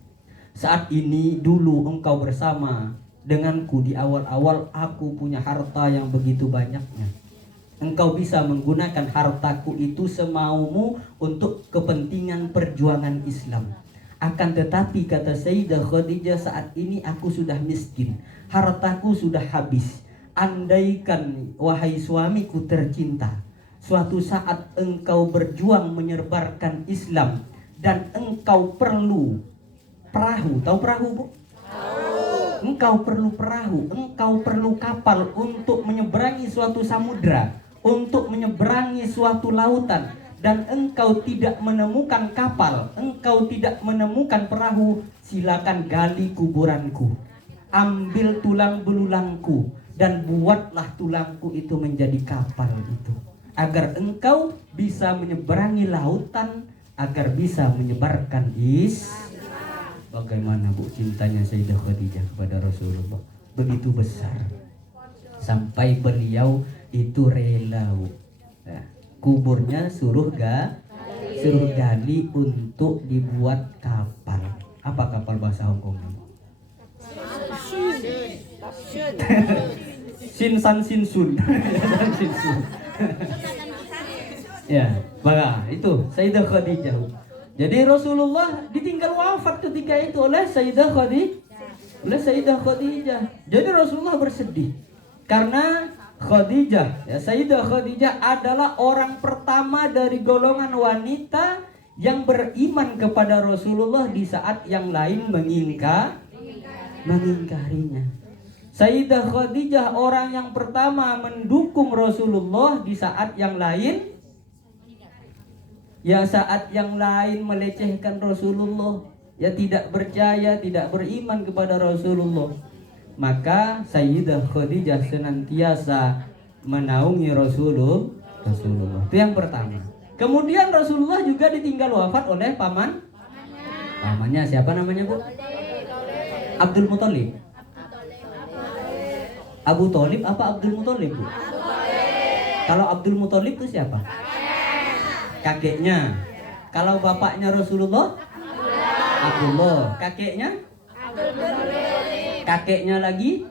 Saat ini dulu engkau bersama denganku di awal-awal aku punya harta yang begitu banyaknya. Engkau bisa menggunakan hartaku itu semaumu untuk kepentingan perjuangan Islam. Akan tetapi kata Sayyidah Khadijah, saat ini aku sudah miskin, hartaku sudah habis. Andaikan wahai suamiku tercinta, suatu saat engkau berjuang menyebarkan Islam dan engkau perlu perahu, tahu perahu, Bu? Engkau perlu perahu, engkau perlu kapal untuk menyeberangi suatu samudra, untuk menyeberangi suatu lautan, dan engkau tidak menemukan kapal, engkau tidak menemukan perahu, silakan gali kuburanku, ambil tulang belulangku, dan buatlah tulangku itu menjadi kapal itu, agar engkau bisa menyeberangi lautan, agar bisa menyebarkan Bagaimana, Bu, cintanya Sayyidah Khadijah kepada Rasulullah begitu besar, sampai beliau itu rela, Bu. Nah, kuburnya suruh gali untuk dibuat kapal. Apa kapal bahasa Hongkongnya? Sinsan Sinsun. Sinsun. Ya, baga itu Sayyidah Khadijah. Jadi Rasulullah ditinggal wafat ketika itu oleh Sayyidah Khadijah. Jadi Rasulullah bersedih karena Khadijah, ya, Sayyidah Khadijah adalah orang pertama dari golongan wanita yang beriman kepada Rasulullah di saat yang lain mengingkarinya. Sayyidah Khadijah orang yang pertama mendukung Rasulullah di saat yang lain melecehkan Rasulullah, ya tidak percaya, tidak beriman kepada Rasulullah. Maka Sayyidah Khadijah senantiasa menaungi Rasulullah. Itu yang pertama. Kemudian Rasulullah juga ditinggal wafat oleh pamannya. Siapa namanya, Bu? Abdul Muthalib. Abu Thalib apa Abdul Muthalib, Bu? Kalau Abdul Muthalib itu siapa? Kakeknya. Kalau bapaknya Rasulullah? Abdullah. Kakeknya? Kakeknya lagi?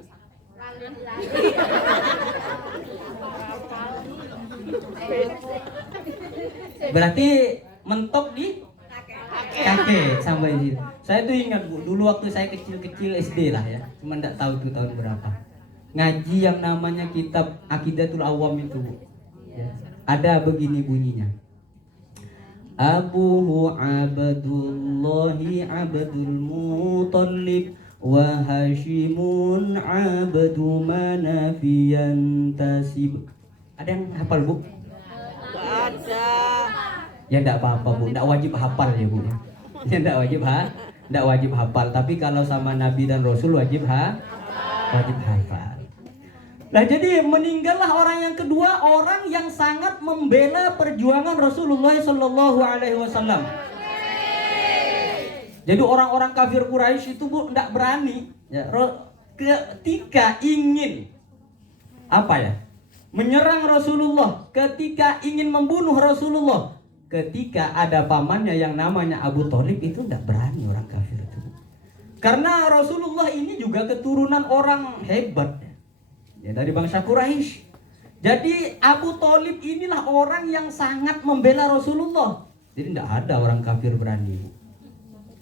Berarti mentok di kakek sampai di. Saya tuh ingat, Bu, dulu waktu saya kecil-kecil SD lah ya, cuma enggak tahu tuh tahun berapa. Ngaji yang namanya kitab Aqidatul Awam itu, Bu. Ya. Ada begini bunyinya. Abuhu Abdullahi Abdul Muthalib wa Hashimun Abdu Manafiyan Tasib. Ada yang hafal, Bu? Ada. Ya enggak apa-apa, Bu, enggak wajib hafal ya, Bu. Ya enggak wajib hafal, tapi kalau sama Nabi dan Rasul wajib hafal. Nah, jadi meninggallah orang yang kedua, orang yang sangat membela perjuangan Rasulullah Shallallahu Alaihi Wasallam. Jadi orang-orang kafir Quraisy itu, Bu, tidak berani, ya, ketika ingin menyerang Rasulullah, ketika ingin membunuh Rasulullah, ketika ada pamannya yang namanya Abu Thalib, itu tidak berani orang kafir itu. Karena Rasulullah ini juga keturunan orang hebat, ya, dari bangsa Quraisy. Jadi Abu Thalib inilah orang yang sangat membela Rasulullah. Jadi tidak ada orang kafir berani.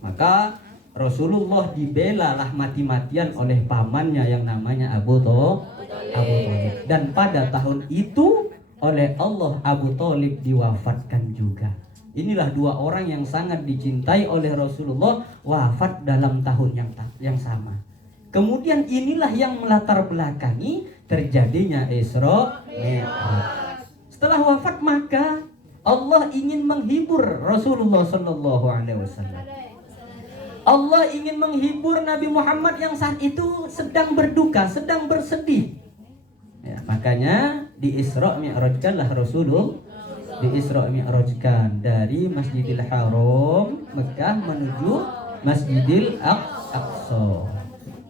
Maka Rasulullah dibela lah mati-matian oleh pamannya yang namanya Abu Thalib. Dan pada tahun itu oleh Allah Abu Thalib diwafatkan juga. Inilah dua orang yang sangat dicintai oleh Rasulullah, wafat dalam tahun yang sama. Kemudian inilah yang melatar belakangi terjadinya Isra Mi'raj. Setelah wafat maka Allah ingin menghibur Rasulullah Sallallahu Alaihi Wasallam. Allah ingin menghibur Nabi Muhammad yang saat itu sedang berduka, sedang bersedih. Ya, makanya di Isra Mi'rajkanlah Rasulullah, di Isra Mi'rajkan dari Masjidil Haram Mekah menuju Masjidil Aqsa.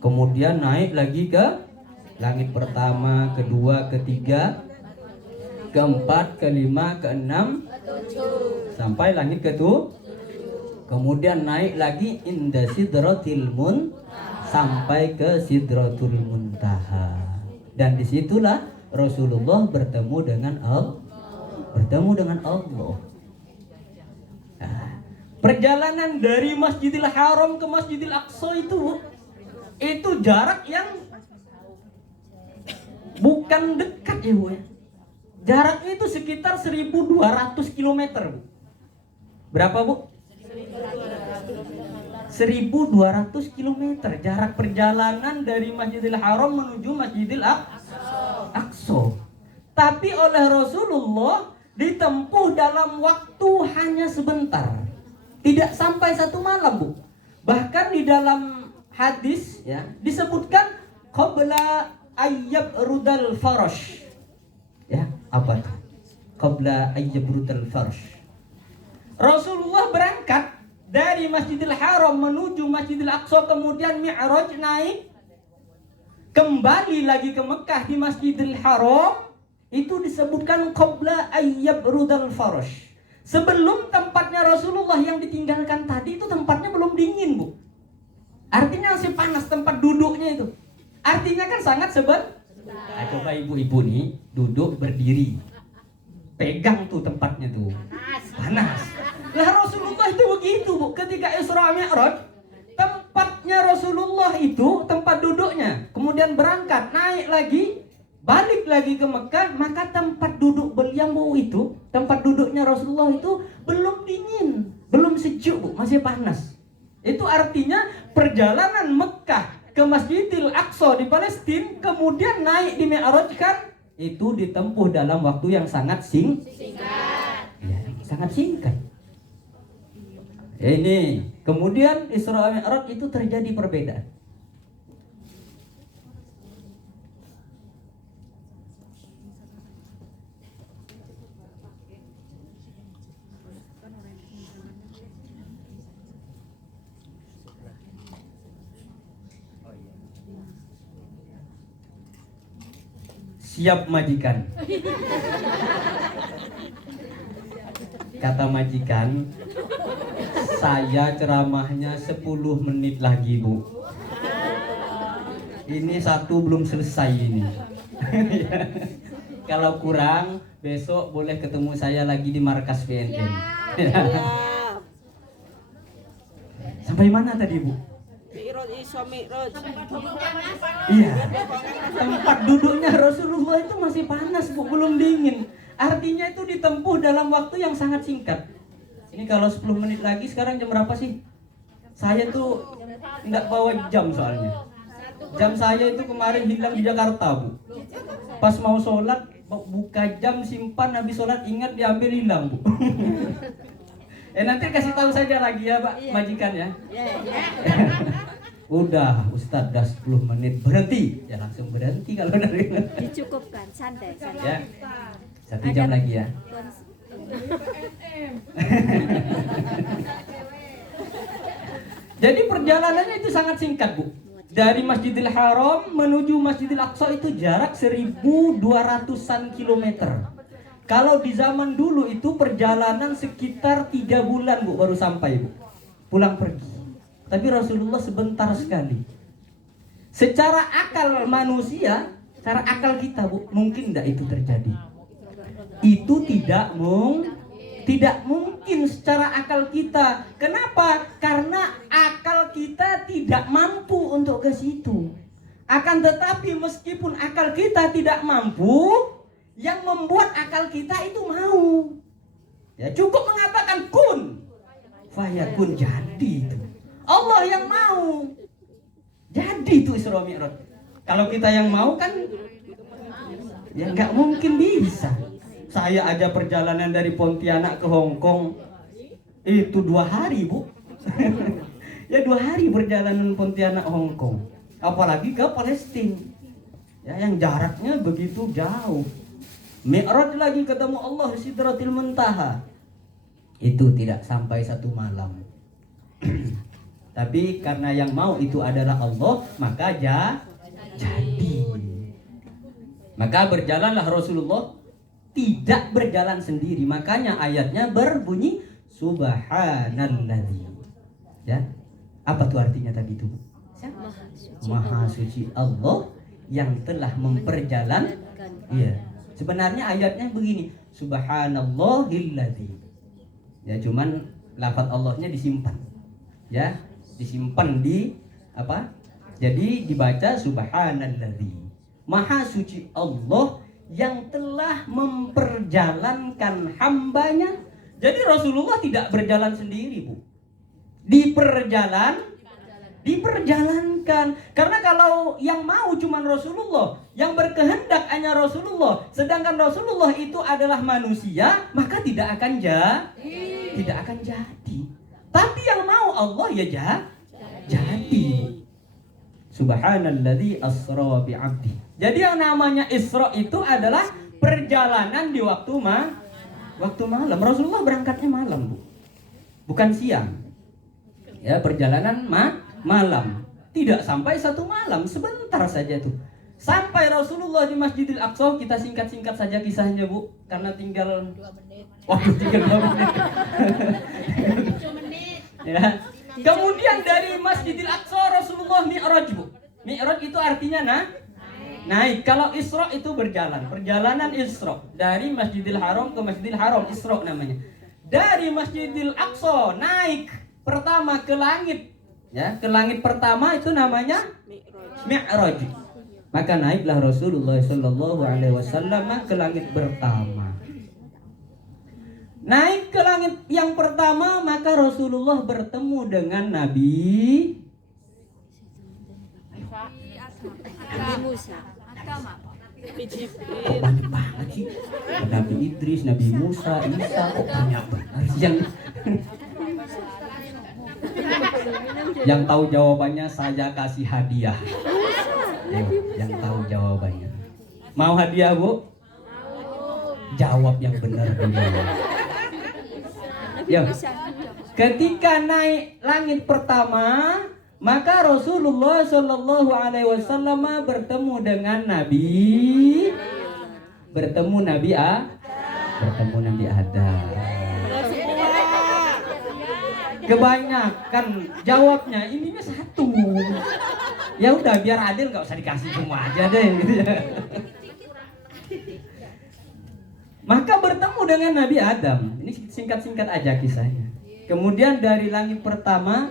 Kemudian naik lagi ke Langit pertama, kedua, ketiga, keempat, kelima, keenam, sampai langit ketujuh. Kemudian naik lagi inda sidratil sampai ke sidratul muntaha. Dan disitulah Rasulullah bertemu dengan Allah. Nah, perjalanan dari Masjidil Haram ke Masjidil Aqsa itu jarak yang bukan dekat ya Bu ya. Jaraknya itu sekitar 1200 km Bu. Berapa Bu? 1200 km jarak perjalanan dari Masjidil Haram menuju Masjidil Aqsa. Tapi oleh Rasulullah ditempuh dalam waktu hanya sebentar. Tidak sampai 1 malam Bu. Bahkan di dalam hadis ya disebutkan qabla ayyab rudal farash. Ya, apa itu? Qabla ayyab rudal farash. Rasulullah berangkat dari Masjidil Haram menuju Masjidil Aqsa, kemudian Mi'raj naik kembali lagi ke Mekah di Masjidil Haram, itu disebutkan qabla ayyab rudal farash. Sebelum tempatnya Rasulullah yang ditinggalkan tadi itu tempatnya belum dingin Bu. Artinya masih panas tempat duduknya itu. Artinya kan sangat sebentar. Nah, coba ibu-ibu nih duduk berdiri, pegang tuh tempatnya tuh panas. Lah Rasulullah itu begitu Bu. Ketika Isra Mi'raj, tempatnya Rasulullah itu tempat duduknya, kemudian berangkat naik lagi, balik lagi ke Mekah, maka tempat duduk beliau itu, tempat duduknya Rasulullah itu belum dingin, belum sejuk Bu, masih panas. Itu artinya perjalanan Mekah ke Masjidil Aqsa di Palestina, kemudian naik di Mi'raj kan, itu ditempuh dalam waktu yang sangat singkat. Ya, sangat singkat. Ini kemudian Isra Mi'raj itu terjadi perbedaan. Siap majikan. Kata majikan, saya ceramahnya 10 menit lagi Bu. Ini satu belum selesai ini. Kalau kurang, besok boleh ketemu saya lagi di markas PNM. Sampai mana tadi Bu? Mi'raj. Iya. Tempat duduknya Rasulullah itu masih panas Bu, belum dingin. Artinya itu ditempuh dalam waktu yang sangat singkat. Ini kalau 10 menit lagi, sekarang jam berapa sih? Saya tuh nggak bawa jam soalnya. Jam saya itu kemarin hilang di Jakarta Bu. Pas mau sholat, buka jam, simpan, habis sholat ingat diambil, hilang Bu. Nanti kasih tahu saja lagi ya Pak majikan ya. Udah Ustadz dah 10 menit berhenti. Ya langsung berhenti kalau dari. Dicukupkan, santai. Ya. 1 jam lagi ya. Jadi perjalanannya itu sangat singkat Bu. Dari Masjidil Haram menuju Masjidil Aqsa itu jarak 1200-an kilometer. Kalau di zaman dulu itu perjalanan sekitar 3 bulan Bu baru sampai Bu. Pulang pergi. Tapi Rasulullah sebentar sekali. Secara akal manusia, secara akal kita Bu, mungkin tidak itu terjadi. Itu tidak mungkin secara akal kita. Kenapa? Karena akal kita tidak mampu untuk ke situ. Akan tetapi meskipun akal kita tidak mampu, yang membuat akal kita itu mau. Ya cukup mengatakan kun, fayakun, jadi itu. Allah yang mau. Jadi itu Isra Mi'raj. Kalau kita yang mau kan ya nggak mungkin bisa. Saya aja perjalanan dari Pontianak ke Hong Kong itu 2 hari Bu. Ya 2 hari perjalanan Pontianak Hong Kong. Apalagi ke Palestina. Ya yang jaraknya begitu jauh. Mi'raj lagi ketemu Allah di Sidratil Muntaha. Itu tidak sampai 1 malam. Tapi karena yang mau itu adalah Allah, maka jadi. Maka berjalanlah Rasulullah, tidak berjalan sendiri. Makanya ayatnya berbunyi subhanalladzi. Ya. Apa tuh artinya tadi itu? Maha suci Allah yang telah memperjalan. Iya. Sebenarnya ayatnya begini, subhanallahilladzi. Ya, cuman lafaz Allahnya disimpan. Ya, disimpan di apa? Jadi dibaca subhanalladzi. Maha suci Allah yang telah memperjalankan hambanya. Jadi Rasulullah tidak berjalan sendiri, Bu. Diperjalankan. Karena kalau yang mau cuman Rasulullah, yang berkehendak hanya Rasulullah, sedangkan Rasulullah itu adalah manusia, maka tidak akan jadi. Tapi yang mau Allah ya jadi. Subhanalladzi asra bi'abdi. Jadi yang namanya Isra itu adalah perjalanan di waktu malam. Rasulullah berangkatnya malam, Bu. Bukan siang. Ya, perjalanan malam. Tidak sampai 1 malam, sebentar saja tuh. Sampai Rasulullah di Masjidil Aqsa, kita singkat-singkat saja kisahnya, Bu, karena tinggal 2 menit. Waduh, tinggal 2 menit. 7 menit. Ya. Kemudian dari Masjidil Aqsa Rasulullah Mi'raj, Bu. Mi'raj itu artinya naik. Kalau Isra itu berjalan, perjalanan Isra dari Masjidil Haram ke Masjidil Haram, Isra namanya. Dari Masjidil Aqsa naik pertama ke langit, ya, ke langit pertama itu namanya Mi'raj. Maka naiklah Rasulullah sallallahu alaihi wasallam ke langit pertama. Naik ke langit yang pertama, maka Rasulullah bertemu dengan Nabi Musa. banyak banget sih. Nabi Idris, Nabi Musa, Isa, kok banyak banget sih yang tahu jawabannya saya kasih hadiah. Yang tahu jawabannya. Mau hadiah, Bu? Jawab yang benar dulu. Ya. Ketika naik langit pertama, maka Rasulullah Shallallahu Alaihi Wasallam bertemu dengan Nabi Adam. Kebanyakan jawabnya ininya satu. Ya udah, biar adil nggak usah dikasih semua aja deh gitu ya. Maka bertemu dengan Nabi Adam. Ini singkat-singkat aja kisahnya. Kemudian dari langit pertama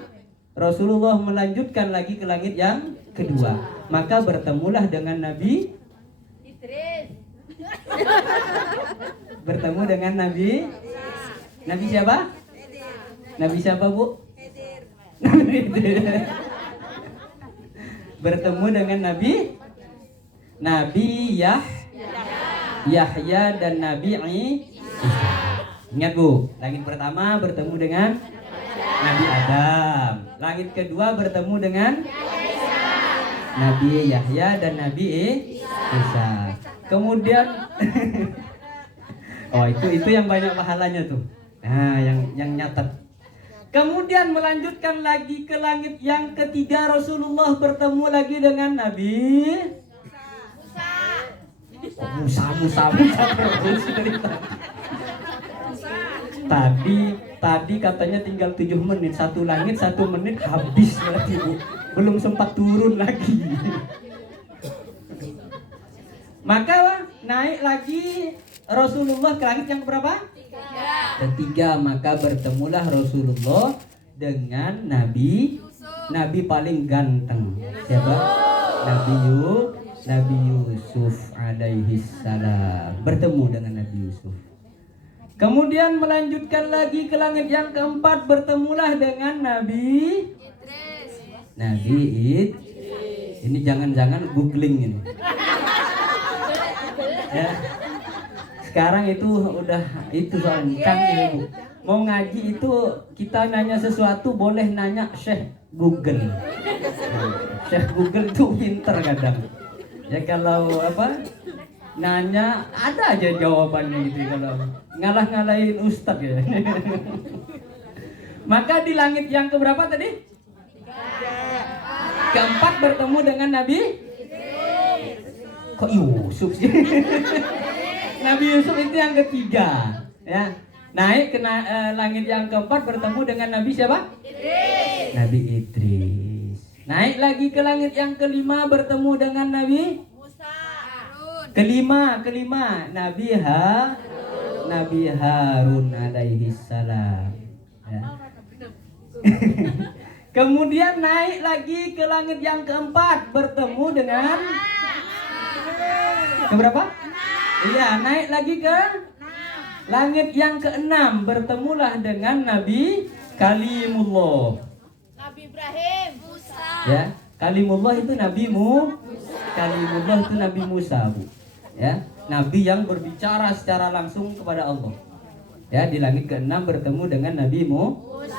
Rasulullah melanjutkan lagi ke langit yang kedua. Maka bertemulah dengan Nabi Idris. Bertemu dengan Nabi siapa? Nabi siapa, Bu? Bertemu dengan Nabi Yahya dan Nabi Isa. Ingat, Bu, langit pertama bertemu dengan Nabi Adam. Langit kedua bertemu dengan Nabi Yahya dan Nabi Isa. Kemudian oh, itu yang banyak pahalanya tuh. Nah, yang nyatet. Kemudian melanjutkan lagi ke langit yang ketiga, Rasulullah bertemu lagi dengan Nabi Musa terus cerita. Tadi katanya tinggal 7 menit, 1 langit 1 menit habis berarti, Bu. Belum sempat turun lagi. Maka naik lagi Rasulullah ke langit yang berapa? Ketiga. Maka bertemulah Rasulullah dengan Nabi paling ganteng. Siapa? Nabi Yusuf alaihi salam. Bertemu dengan Nabi Yusuf. Kemudian melanjutkan lagi ke langit yang keempat, bertemulah dengan Nabi Idris. Ini jangan-jangan googling ini. Ya. Sekarang itu udah itu soalnya kan, Bu. Mau ngaji itu kita nanya sesuatu boleh nanya Syekh Google. Syekh Google itu pinter kadang. Ya kalau nanya ada aja jawabannya gitu, kalau ngalah-ngalahin ustadz ya. Maka di langit yang keberapa tadi? Keempat bertemu dengan Nabi Kok Yusuf sih? Nabi Yusuf itu yang ketiga, ya. Naik ke langit yang keempat bertemu dengan Nabi siapa? Idris. Nabi Idris. Naik lagi ke langit yang kelima bertemu dengan Nabi Musa. kelima Nabi Harun alaihi salam. Ya. Kemudian naik lagi ke langit yang keempat bertemu dengan keberapa? Iya, naik lagi ke langit yang keenam bertemulah dengan Nabi Kalimullah. Nabi Ibrahim. Musa. Ya, Kalimullah itu Kalimullah itu Nabi Musa, Bu. Ya, nabi yang berbicara secara langsung kepada Allah. Ya, di langit keenam bertemu dengan Nabi Musa.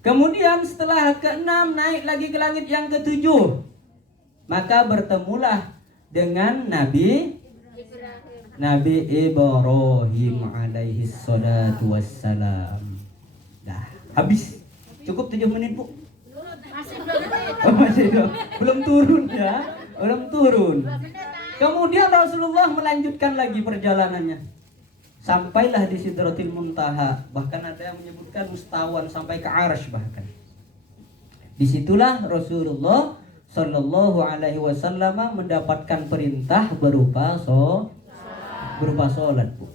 Kemudian setelah keenam naik lagi ke langit yang ketujuh. Maka bertemulah dengan Nabi Ibrahim alaihi salatu wassalam. Dah, habis. Cukup 7 menit, Bu. Masih belum menit. Oh, masih belum turun ya. Belum turun. Kemudian Rasulullah melanjutkan lagi perjalanannya. Sampailah di Sidratil Muntaha. Bahkan ada yang menyebutkan mustawan sampai ke Arsy bahkan. Disitulah Rasulullah Shallallahu Alaihi Wasallam mendapatkan perintah berupa sholat, Bu.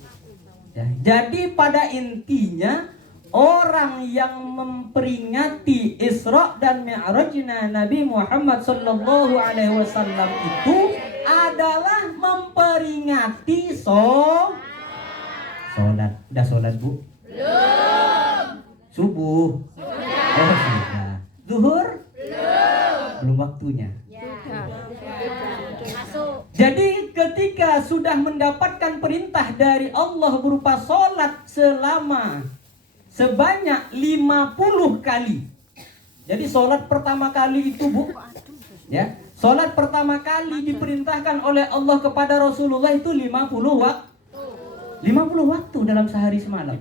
Ya, jadi pada intinya orang yang memperingati Isra dan Mi'rajnya Nabi Muhammad Shallallahu Alaihi Wasallam itu adalah memperingati sholat. Udah sholat, Bu? Belum. Subuh? Oh, sudah. Zuhur? Belum waktunya. Masuk. Jadi ketika sudah mendapatkan perintah dari Allah berupa sholat selama sebanyak 50 kali. Jadi sholat pertama kali itu, Bu, ya, sholat pertama kali diperintahkan oleh Allah kepada Rasulullah itu 50 waktu dalam sehari semalam.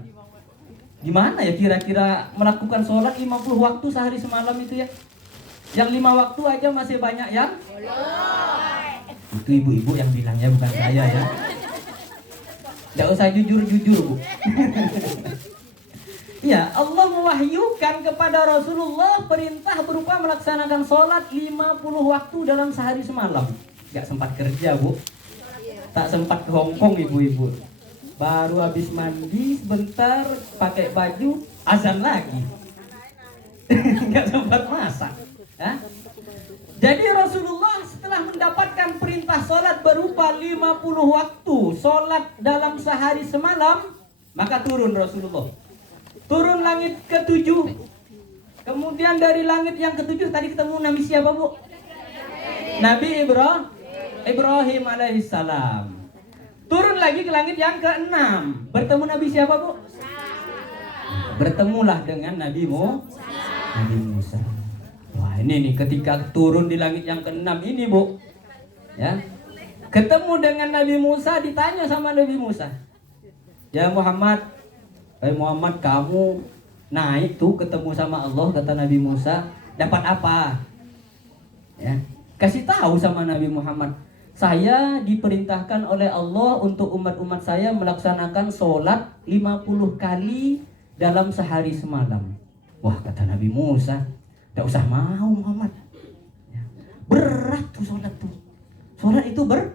Gimana ya kira-kira melakukan sholat 50 waktu sehari semalam itu ya? Yang 5 waktu aja masih banyak yang itu ibu-ibu yang bilangnya, bukan saya ya. Tidak usah jujur-jujur, Bu. Ya, Allah mewahyukan kepada Rasulullah perintah berupa melaksanakan sholat 50 waktu dalam sehari semalam. Gak sempat kerja, Bu. Tak sempat ke Hongkong, ibu-ibu. Baru habis mandi sebentar, pakai baju, azan lagi. Gak sempat masak. Ya? Jadi Rasulullah setelah mendapatkan perintah sholat berupa 50 waktu sholat dalam sehari semalam, maka turun Rasulullah. Turun langit ketujuh. Kemudian dari langit yang ketujuh tadi ketemu Nabi siapa, Bu? Nabi Ibrahim alaihissalam. Turun lagi ke langit yang keenam. Bertemu Nabi siapa, Bu? Bertemulah dengan Nabi Musa. Wah, ini nih ketika turun di langit yang keenam ini, Bu. Ya. Ketemu dengan Nabi Musa, ditanya sama Nabi Musa. Ya Muhammad, kamu naik tuh ketemu sama Allah, kata Nabi Musa, dapat apa? Ya. Kasih tahu sama Nabi Muhammad, saya diperintahkan oleh Allah untuk umat-umat saya melaksanakan sholat 50 kali dalam sehari semalam. Wah, kata Nabi Musa, tidak usah mau Muhammad. Ya. Berat tuh sholat tuh. Sholat itu berat.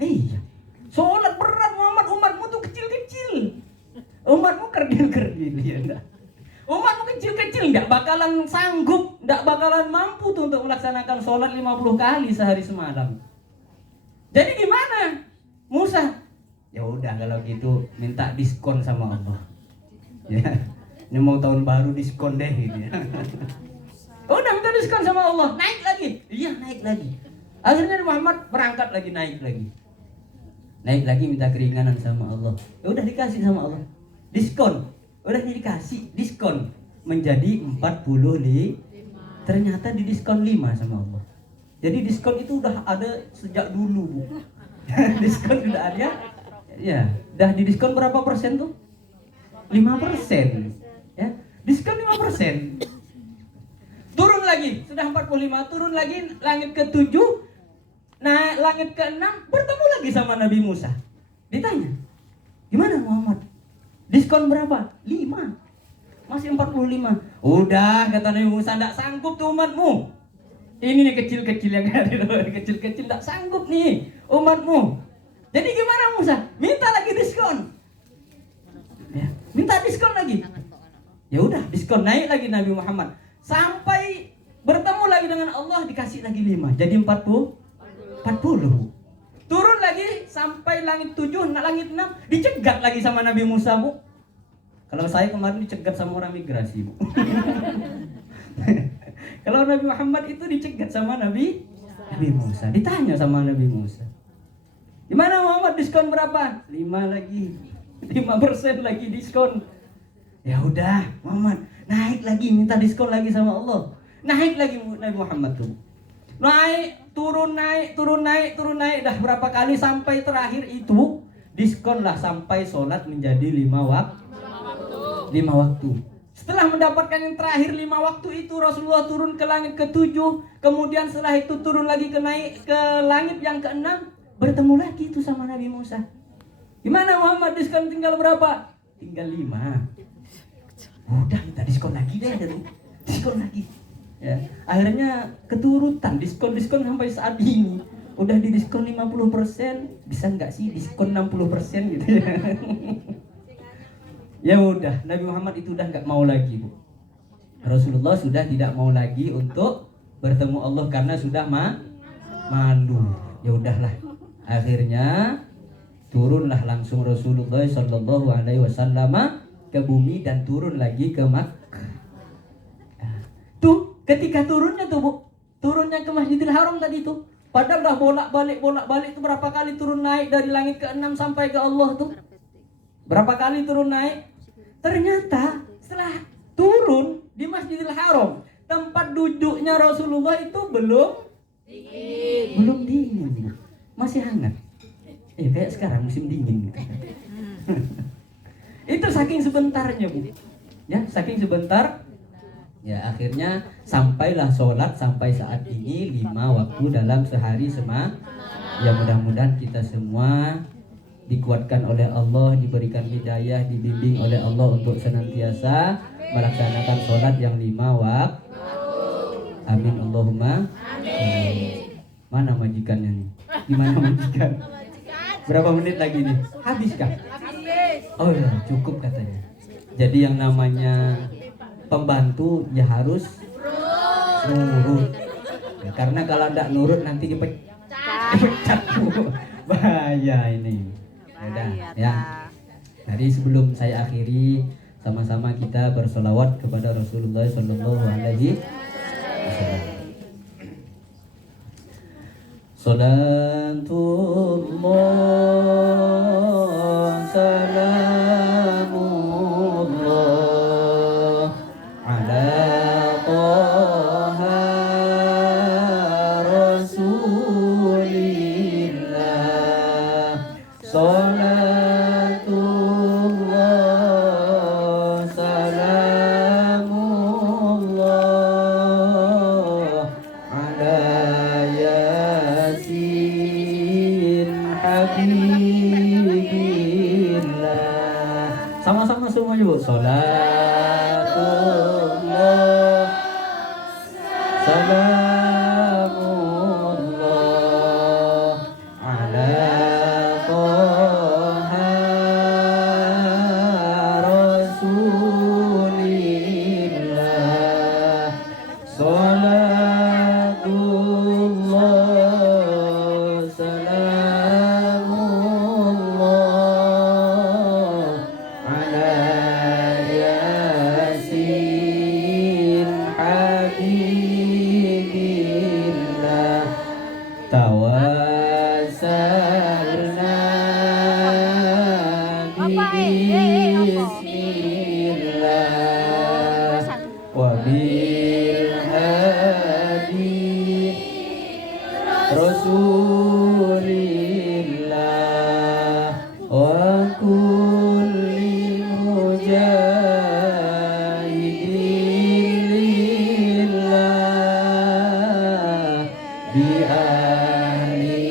Iya. Sholat berat Muhammad, umatmu tuh kecil-kecil. Umatmu kerdil-kerdil ya enggak. Umatmu kecil-kecil enggak bakalan sanggup, enggak bakalan mampu tuh untuk melaksanakan sholat 50 kali sehari semalam. Jadi gimana? Musa, ya udah kalau gitu minta diskon sama Allah. Ya. Ini mau tahun baru diskon deh gitu ya. Udah minta diskon sama Allah, naik lagi. Iya, naik lagi. Akhirnya Muhammad berangkat lagi, naik lagi. Naik lagi minta keringanan sama Allah. Ya udah dikasih sama Allah. Diskon. Udah dikasih diskon menjadi 45. Ternyata di diskon 5 sama Allah. Jadi diskon itu udah ada sejak dulu, Bu. Diskon sudah ada. Ya, udah di diskon berapa persen tuh? 5%. Ya, diskon 5%. Turun lagi, sudah 45, turun lagi langit ke-7. langit ke-6 bertemu lagi sama Nabi Musa. Ditanya, gimana Muhammad? Diskon berapa? 5. Masih 45. Udah, kata Nabi Musa, enggak sanggup tuh umatmu. Ini nih kecil-kecil yang hadir, kecil-kecil enggak sanggup nih umatmu. Jadi gimana Musa? Minta lagi diskon. Ya, minta diskon lagi. Ya udah, diskon naik lagi Nabi Muhammad. Sampai bertemu lagi dengan Allah dikasih lagi 5. Jadi 40. Turun lagi sampai langit 7, langit 6 dicegat lagi sama Nabi Musa, Bu. Kalau saya kemarin dicegat sama orang migrasi, Bu. Kalau Nabi Muhammad itu dicegat sama Nabi Musa. Ditanya sama Nabi Musa, gimana Muhammad, diskon berapa? 5 lagi. 5% lagi diskon. Ya udah Muhammad, naik lagi, minta diskon lagi sama Allah. Naik lagi Nabi Muhammad tuh. Naik, turun naik. Dah berapa kali sampai terakhir itu diskon lah sampai sholat menjadi 5 waktu. Setelah mendapatkan yang terakhir 5 waktu itu, Rasulullah turun ke langit ke-7. Kemudian setelah itu turun lagi naik ke langit yang ke-6. Bertemu lagi itu sama Nabi Musa. Gimana Muhammad, diskon tinggal berapa? Tinggal 5. Udah minta diskon lagi deh, diskon lagi. Ya, akhirnya keturutan diskon sampai saat ini. Udah di diskon 50%, bisa nggak sih diskon 60% gitu ya. Ya udah, Nabi Muhammad itu udah nggak mau lagi, Bu. Rasulullah sudah tidak mau lagi untuk bertemu Allah karena sudah malu. Ya udahlah. Akhirnya turunlah langsung Rasulullah Shallallahu Alaihi Wasallam ke bumi dan turun lagi ke Makkah. Tuh ketika turunnya tuh, Bu, turunnya ke Masjidil Haram tadi tuh, padahal udah bolak-balik itu berapa kali turun naik dari langit ke-6 sampai ke Allah tuh. Berapa kali turun naik? Ternyata setelah turun di Masjidil Haram, tempat duduknya Rasulullah itu belum dingin. Masih hangat. Kayak sekarang musim dingin gitu. Itu saking sebentarnya, Bu. Ya, saking sebentar. Ya, akhirnya sampailah sholat sampai saat ini 5 waktu dalam sehari Ya mudah-mudahan kita semua dikuatkan oleh Allah, diberikan hidayah, dibimbing oleh Allah untuk senantiasa melaksanakan sholat yang 5 waktu. Amin Allahumma amin. Mana majikannya nih? Gimana majikan? Berapa menit lagi nih? Habiskah? Oh ya, cukup katanya. Jadi yang namanya pembantu ya harus nurut. Ya, karena kalau tidak nurut nanti dipecat. Bahaya ini. Udah, ya. Jadi sebelum saya akhiri, sama-sama kita bersolawat kepada Rasulullah Sallallahu Alaihi Wasallam. Salatullah salamullah ala Taha Rasulillah. Salatullah salamullah ala Yasin Habibillah. Sama-sama semuanya, Bu. Salatullah salamullah ala Taha Rasulillah. Salatullah salamullah ala Yasin Habibillah. Tawassalna bismillah wa bil hadi Rasulillah wa kulli mujahidin lillah bi ahli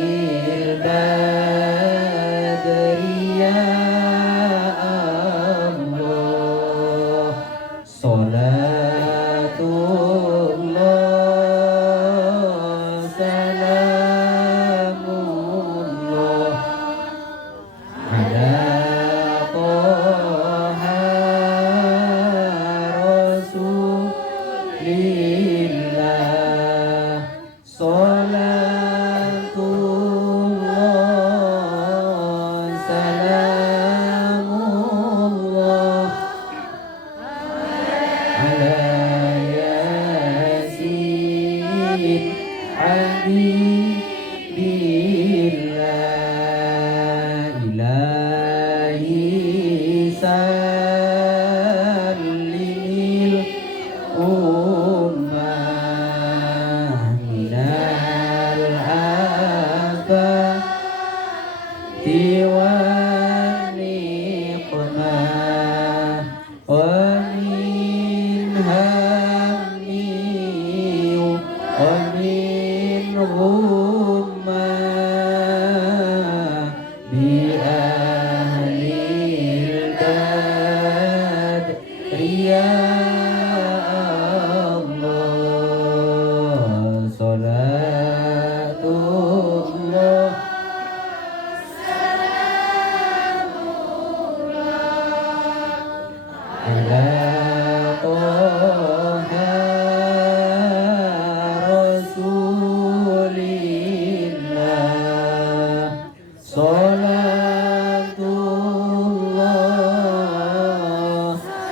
Salatullah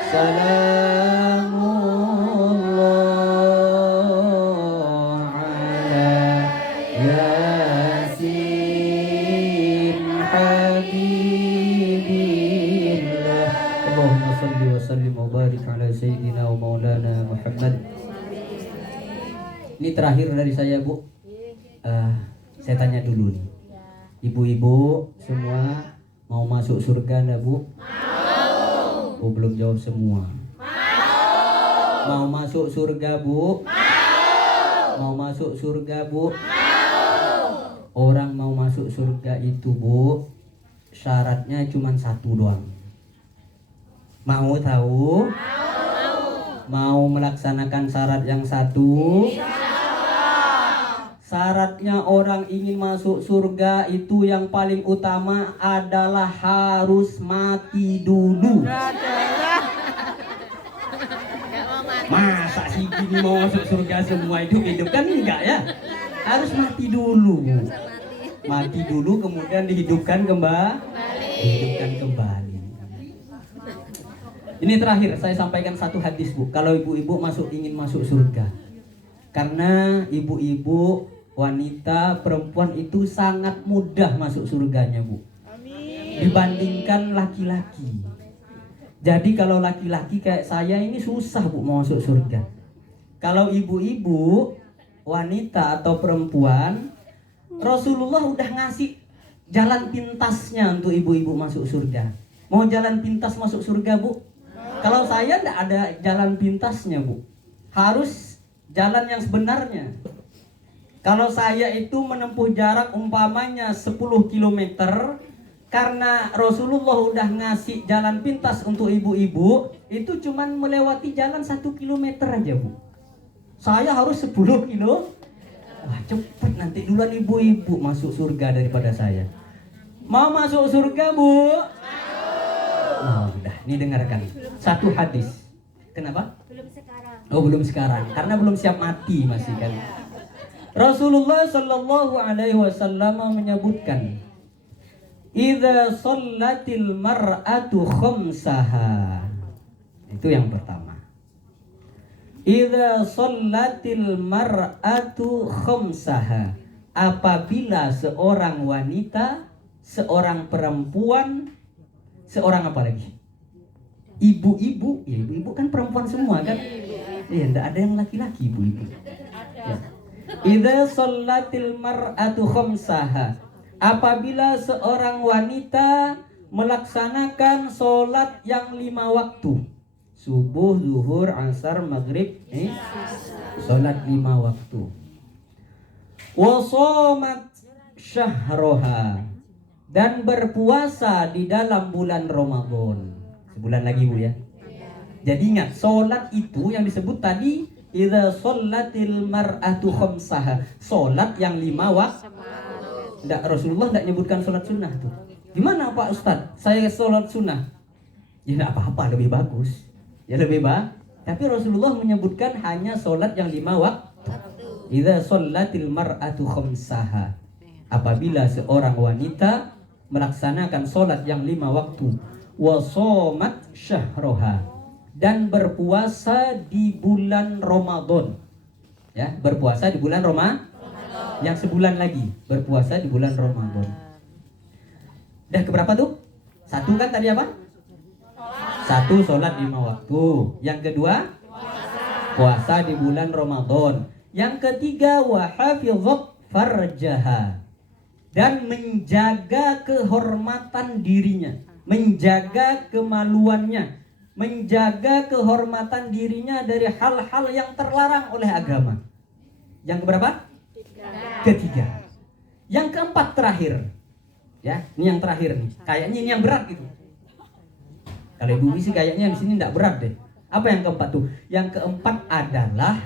salamullah ala yasin habibillah. Allahumma salli wa sallim wa barik ala sayyidina wa maulana Muhammad. Ini terakhir dari saya, Bu. Saya tanya dulu nih. Ibu-ibu semua mau masuk surga enggak, Bu? Mau. Oh, belum jawab semua. Mau masuk surga, Bu? Mau masuk surga, Bu? Orang mau masuk surga itu, Bu, syaratnya cuma satu doang. Mau tahu? Mau melaksanakan syarat yang satu? Syaratnya orang ingin masuk surga itu yang paling utama adalah harus mati dulu. Masa sih gini mau masuk surga semua hidup kan enggak ya? Harus mati dulu. Mati dulu kemudian dihidupkan kembali. Dihidupkan kembali. Ini terakhir saya sampaikan satu hadis, Bu. Kalau ibu-ibu ingin masuk surga. Karena ibu-ibu, wanita, perempuan itu sangat mudah masuk surganya, Bu. Dibandingkan laki-laki. Jadi kalau laki-laki kayak saya ini susah, Bu, mau masuk surga. Kalau ibu-ibu, wanita atau perempuan, Rasulullah udah ngasih jalan pintasnya untuk ibu-ibu masuk surga. Mau jalan pintas masuk surga, Bu? Kalau saya enggak ada jalan pintasnya, Bu. Harus jalan yang sebenarnya. Kalau saya itu menempuh jarak umpamanya 10 km, karena Rasulullah udah ngasih jalan pintas untuk ibu-ibu, itu cuman melewati jalan 1 km aja, Bu. Saya harus 10 kilo. Wah, cepet nanti duluan ibu-ibu masuk surga daripada saya. Mau masuk surga, Bu? Oh, udah, ini dengarkan. Satu hadis. Kenapa? Belum sekarang. Oh, belum sekarang. Karena belum siap mati masih kan. Rasulullah sallallahu alaihi wasallam menyebutkan, "Idza shallatil mar'atu khamsaha." Itu yang pertama. Idza shallatil mar'atu khamsaha. Apabila seorang wanita, seorang perempuan, seorang apa lagi? Ibu-ibu, ya ibu-ibu kan perempuan semua kan? Iya, enggak ada yang laki-laki ibu-ibu. Ya. Idza shallatil mar'atu khamsaha. Apabila seorang wanita melaksanakan sholat yang 5 waktu, subuh, zuhur, asar, maghrib, sholat 5 waktu. Wa shamat syahroha, dan berpuasa di dalam bulan Ramadan. Sebulan lagi, Bu, ya. Jadi ingat, sholat itu yang disebut tadi, idza shallatil mar'atu khamsaha, sholat yang 5 waktu. Rasulullah tidak menyebutkan sholat sunnah tuh. Gimana Pak Ustadz? Saya sholat sunnah. Ya tidak apa-apa, lebih bagus. Ya lebih baik. Tapi Rasulullah menyebutkan hanya sholat yang 5 waktu. Idza shallatil mar'atu khamsaha. Apabila seorang wanita melaksanakan sholat yang 5 waktu. Wa shamat syahroha, dan berpuasa di bulan Ramadan. Ya, berpuasa di bulan Ramadan. Yang sebulan lagi berpuasa di bulan Ramadan. Dah keberapa tuh? Satu kan tadi apa? Satu, sholat 5 waktu. Yang kedua, puasa di bulan Ramadan. Yang ketiga, wa hafizat farjaha, dan menjaga kehormatan dirinya, menjaga kemaluannya, menjaga kehormatan dirinya dari hal-hal yang terlarang oleh agama. Yang keberapa? Ketiga. Yang keempat terakhir. Ya, ini yang terakhir nih. Kayaknya ini yang berat gitu. Kalau ibu sih kayaknya di sini enggak berat deh. Apa yang keempat tuh? Yang keempat adalah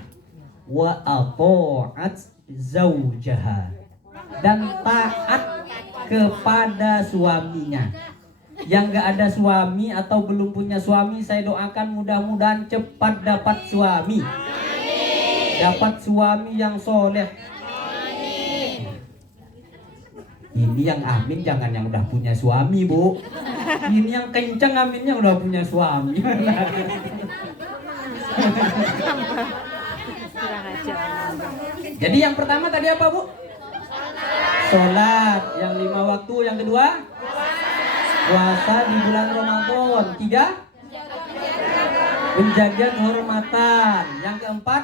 wa ata'at zaujaha, dan taat kepada suaminya. Yang enggak ada suami atau belum punya suami, saya doakan mudah-mudahan cepat dapat suami. Dapat suami yang soleh. Ini yang amin jangan yang udah punya suami, Bu. Ini yang kencang aminnya udah punya suami. Kurang ajar. Jadi yang pertama tadi apa, Bu? Sholat. Yang 5 waktu. Yang kedua? Puasa di bulan Ramadan. 3? Menjaga kehormatan. Yang keempat?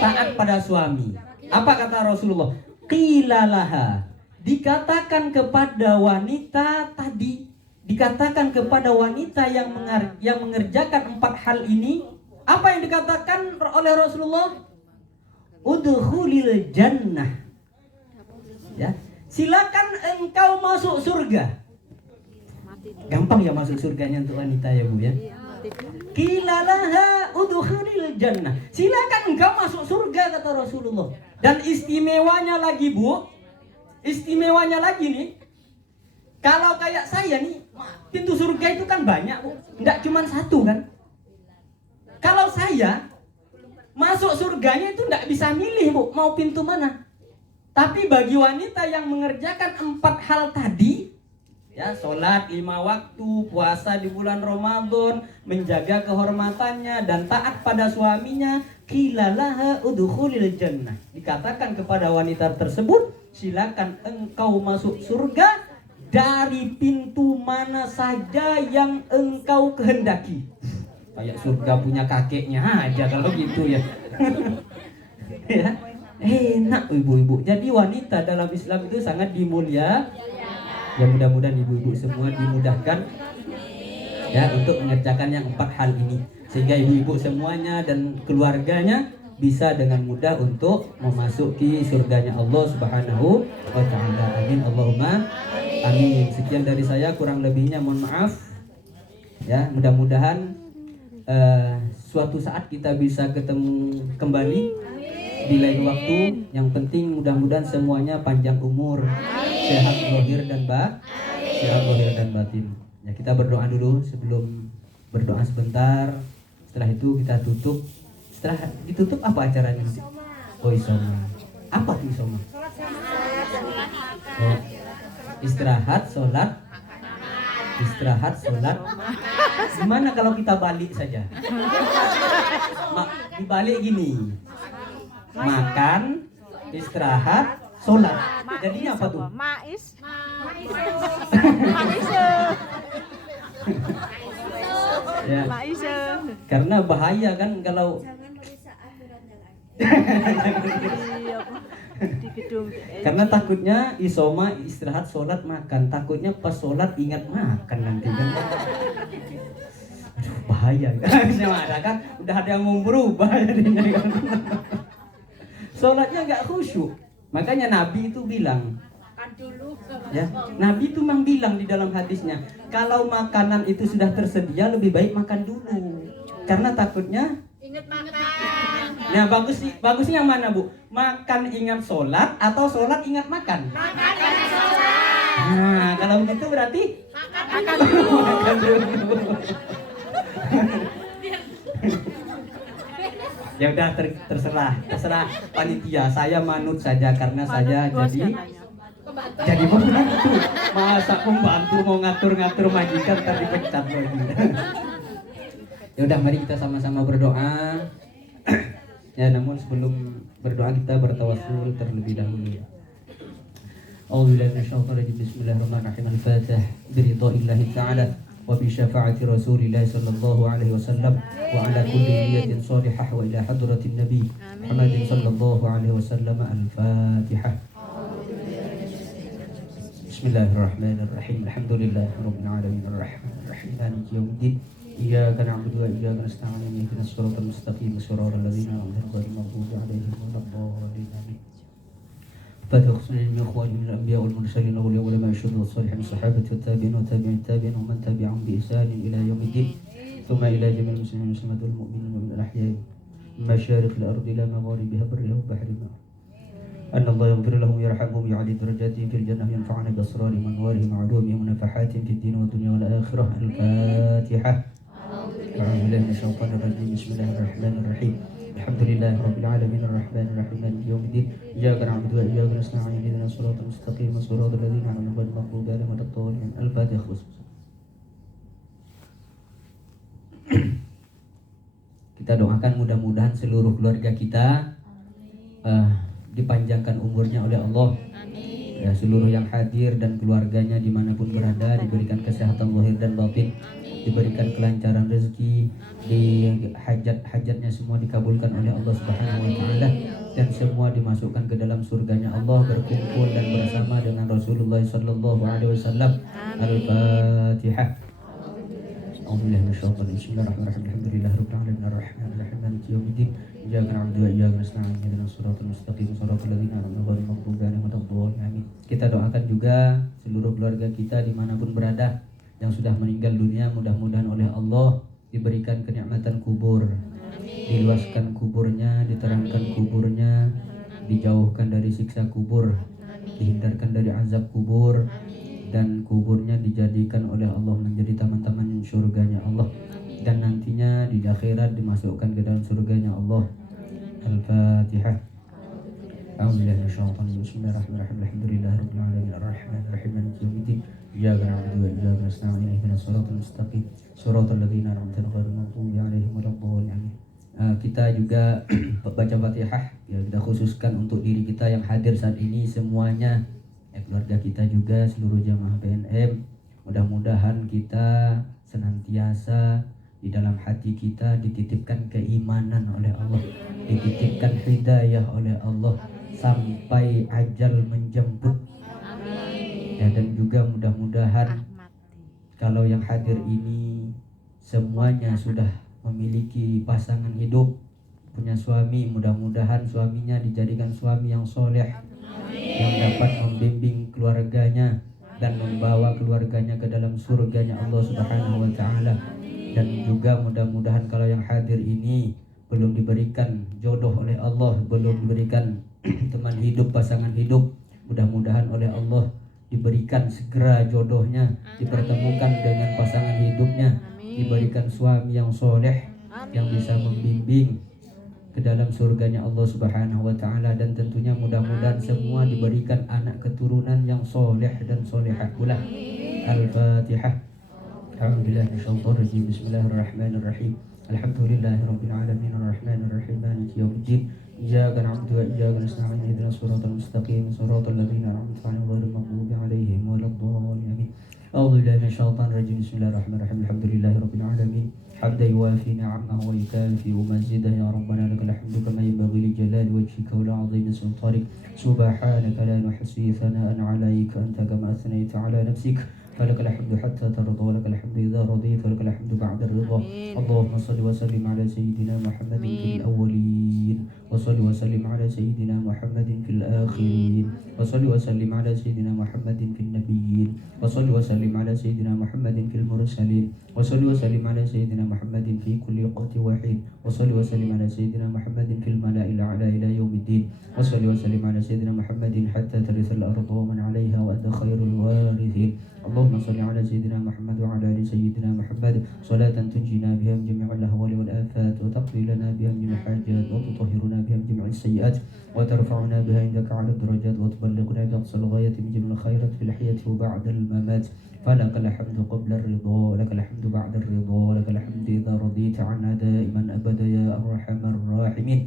Taat pada suami. Apa kata Rasulullah? Qilalaha. Dikatakan kepada wanita tadi, dikatakan kepada wanita yang mengerjakan 4 hal ini, apa yang dikatakan oleh Rasulullah? Udkhulil jannah. Ya, silakan engkau masuk surga. Gampang ya masuk surganya untuk wanita ya, Bu ya. Qilalaha udkhulil jannah. Silakan engkau masuk surga kata Rasulullah. Dan istimewanya lagi, Bu. Istimewanya lagi nih. Kalau kayak saya nih, pintu surga itu kan banyak, Bu. Enggak cuma satu kan? Kalau saya masuk surganya itu enggak bisa milih, Bu, mau pintu mana. Tapi bagi wanita yang mengerjakan 4 hal tadi, ya, sholat 5 waktu, puasa di bulan Ramadan, menjaga kehormatannya dan taat pada suaminya, qilalaha udkhulil jannah. Dikatakan kepada wanita tersebut, silakan engkau masuk surga dari pintu mana saja yang engkau kehendaki. Kayak surga punya kakeknya aja kalau gitu ya. Ya, enak ibu-ibu. Jadi wanita dalam Islam itu sangat dimulia. Ya, mudah-mudahan ibu-ibu semua dimudahkan ya untuk mengerjakan yang 4 hal ini, sehingga ibu-ibu semuanya dan keluarganya bisa dengan mudah untuk memasuki surganya Allah Subhanahu wa taala. Amin Allahumma amin. Sekian dari saya, kurang lebihnya mohon maaf. Ya, mudah-mudahan suatu saat kita bisa ketemu kembali di lain waktu. Yang penting mudah-mudahan semuanya panjang umur, sehat lahir dan sehat lahir dan batin. Ya, kita berdoa dulu sebelum berdoa sebentar. Setelah itu kita tutup. Setelah ditutup apa acaranya nanti? Oh, isoma. Apa tuh isoma? Oh, istirahat, sholat. Istirahat, sholat. Gimana kalau kita balik saja? Dibalik gini. Makan, istirahat, sholat. Jadinya apa tuh? Ya. Karena bahaya kan kalau karena takutnya isoma, istirahat, sholat, makan. Takutnya pas sholat ingat makan nanti kan. Aduh, bahaya. Ada kan? Udah ada yang mau berubah jadinya kan. Sholatnya nggak khusyuk. Makanya Nabi itu bilang, ya, Nabi itu memang bilang di dalam hadisnya, kalau makanan itu sudah tersedia lebih baik makan dulu, karena takutnya ingat makan. Nah, bagusnya yang mana, Bu? Makan ingat sholat atau sholat ingat makan? Makan ingat sholat. Nah, kalau begitu berarti Makan dulu. makan dulu. Ya udah, terserah panitia. Saya manut saja karena saya jadi pembantu. Masa pembantu mau ngatur-ngatur majikan tadi pecat lagi. Ya udah, mari kita sama-sama berdoa. Ya, namun sebelum berdoa kita bertawassul terlebih dahulu. A'udzubillahi minasyaitonir rajim. Bismillahirrahmanirrahim. Al-Fatihah. Biridha'illahi ta'ala wa bi syafa'ati Rasulillah sallallahu alaihi wasallam wa ala kulli niyatin salihah wa ila hadratin nabi Muhammadin sallallahu alaihi wasallam. Al-Fatihah. Bismillahirrahmanirrahim. Alhamdulillahirabbil alamin arrahmanir rahim maliki yaumiddin. Iyyaka na'budu wa iyyaka nasta'in ihdinas siratal mustaqim siratal ladzina an'amta 'alaihim ghairil maghdubi 'alaihim waladdallin. Fatihah min ikhwanil anbiya wal mursalin wal ulama syuhada salihin sahabati wat tabi'in wa tabi'it tabi'in wa man tabi'ahum bi ihsan ila yaumiddin. Thumma ila jami'il muslimin wal mu'minin wal ahya'i min masyariqil ardi ila magharibiha barriha wa bahriha. أن الله يغفر لهم ويرحمهم ويعلي درجاتهم في الجنة وينفعنا بأسرارهم وأنوارهم وعلومهم ونفحاتهم في الدين والدنيا والآخرة. الفاتحة. أعوذ بالله من الشيطان الرجيم. بسم الله الرحمن الرحيم. Alhamdulillahi rabbil alamin arrahmanir rahim maliki yaumiddin iyyaka na'budu wa iyyaka nasta'in ihdinas siratal mustaqim siratal ladzina an'amta 'alaihim ghairil maghdubi 'alaihim waladdallin. Al-Fatihah. Kita doakan mudah-mudahan seluruh keluarga kita dipanjangkan umurnya oleh Allah. Ya, seluruh yang hadir dan keluarganya dimanapun berada diberikan kesehatan lahir dan batin, diberikan kelancaran rezeki, di hajat-hajatnya semua dikabulkan oleh Allah Subhanahu wa taala, dan semua dimasukkan ke dalam surganya Allah, berkumpul dan bersama dengan Rasulullah sallallahu alaihi wasallam. Al-Fatihah. A'udzubillahi minasyaitonir rajim. Bismillahirrahmanirrahim. Alhamdulillahirabbil alamin arrahmanir rahim maliki yaumiddin iyyaka na'budu wa iyyaka nasta'in ihdinas siratal mustaqim siratal ladzina an'amta 'alaihim ghairil maghdubi 'alaihim waladdallin. Amin. Kita doakan juga seluruh keluarga kita dimanapun berada yang sudah meninggal dunia, mudah-mudahan oleh Allah diberikan kenikmatan kubur, diluaskan kuburnya, diterangkan kuburnya, dijauhkan dari siksa kubur, dihindarkan dari azab kubur, dan kuburnya dijadikan oleh Allah menjadi taman-taman surganya Allah, dan nantinya di akhirat dimasukkan ke dalam surganya Allah. Al-Fatihah. A'udzubillahi minasyaitonir rajim. Bismillahirrahmanirrahim. Alhamdulillahirabbil alamin arrahmanir rahim maliki yaumiddin iyyaka na'budu wa iyyaka nasta'in ihdinas siratal mustaqim siratal ladzina an'amta 'alaihim ghairil maghdubi 'alaihim waladdallin. Kita juga baca Fatihah ya, kita khususkan untuk diri kita yang hadir saat ini semuanya, keluarga kita juga, seluruh jamaah PNM. Mudah-mudahan kita senantiasa di dalam hati kita dititipkan keimanan oleh Allah, dititipkan hidayah oleh Allah sampai ajal menjemput. Ya, dan juga mudah-mudahan kalau yang hadir ini semuanya sudah memiliki pasangan hidup, punya suami, mudah-mudahan suaminya dijadikan suami yang soleh, yang dapat membimbing keluarganya dan membawa keluarganya ke dalam surganya Allah Subhanahu wa taala. Dan juga mudah-mudahan kalau yang hadir ini belum diberikan jodoh oleh Allah, belum diberikan teman hidup, pasangan hidup, mudah-mudahan oleh Allah diberikan segera jodohnya, dipertemukan dengan pasangan hidupnya, diberikan suami yang soleh yang bisa membimbing ke dalam surganya Allah Subhanahu wa taala. Dan tentunya mudah-mudahan semua diberikan anak keturunan yang soleh dan solehah pula. Al-Fatihah. A'udzubillahi minasyaitonir rajim. Bismillahirrahmanirrahim. Alhamdulillahirabbil alamin arrahmanir rahim maliki yaumiddin iyyaka na'budu wa iyyaka nasta'in ihdinas siratal mustaqim siratal ladzina an'amta 'alaihim ghairil maghdubi 'alaihim waladdallin. Amin. A'udzubillahi minasyaitonir rajim. Bismillahirrahmanirrahim. Alhamdulillahirabbil alamin حمدا يوافي نعمه ويكافئ مزيده يا ربنا لك الحمد كما ينبغي لجلال وجهك ولعظيم سلطانك سبحانك لا نحصي ثناء عليك أنت كما أثنيت على نفسك فلك الحمد حتى ترضى ولك الحمد إذا رضيت ولك الحمد بعد الرضا. اللهم صل وسلم على سيدنا محمد في الأولين وصل وسلم على سيدنا محمد في الآخرين وصل وسلم على سيدنا محمد في النبيين وصل وسلم على سيدنا محمد في المرسلين وصل وسلم على سيدنا محمد في كل وقت وحين وصل وسلم على سيدنا محمد في الملأ الأعلى إلى يوم الدين وصل وسلم على سيدنا محمد حتى ترث الأرض ومن عليها وأنت خير الوارثين. اللهم صل على سيدنا محمد وعلى آل سيدنا محمد صلاة تنجينا بها من جميع الأهوال والآفات وتقضي لنا بها من جميع الحاجات وتطهرنا بها من جميع السيئات وترفعنا بها عندك على الدرجات وتبلغنا بأقصى الغاية من جميع الخيرات في الحياة وبعد الممات. فلك الحمد قبل الرضا لك الحمد بعد الرضا لك الحمد إذا رضيت عنا دائما أبدا يا أرحم الراحمين.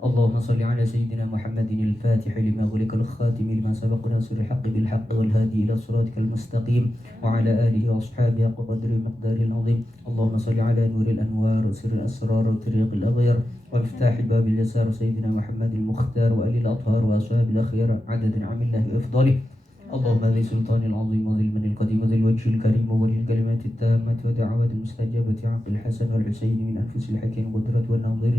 اللهم صل على سيدنا محمد الفاتح لما أغلق الخاتم لما سبق ناصر الحق بالحق والهادي إلى صراطك المستقيم وعلى آله وأصحابه وقدر المقدار العظيم. اللهم صل على نور الأنوار وسر الأسرار وطريق الأغيار وافتح باب اليسار سيدنا محمد المختار وآل الأطهار وأصحاب الأخيار عدد نعم الله وإفضاله. اللهم ذي سلطان العظيم وذي المن القديم وذي الوجه الكريم وولي الكلمات التامة ودعوات المستجابة عقل الحسن والحسين من أنفس الحكيم قدرة والناظر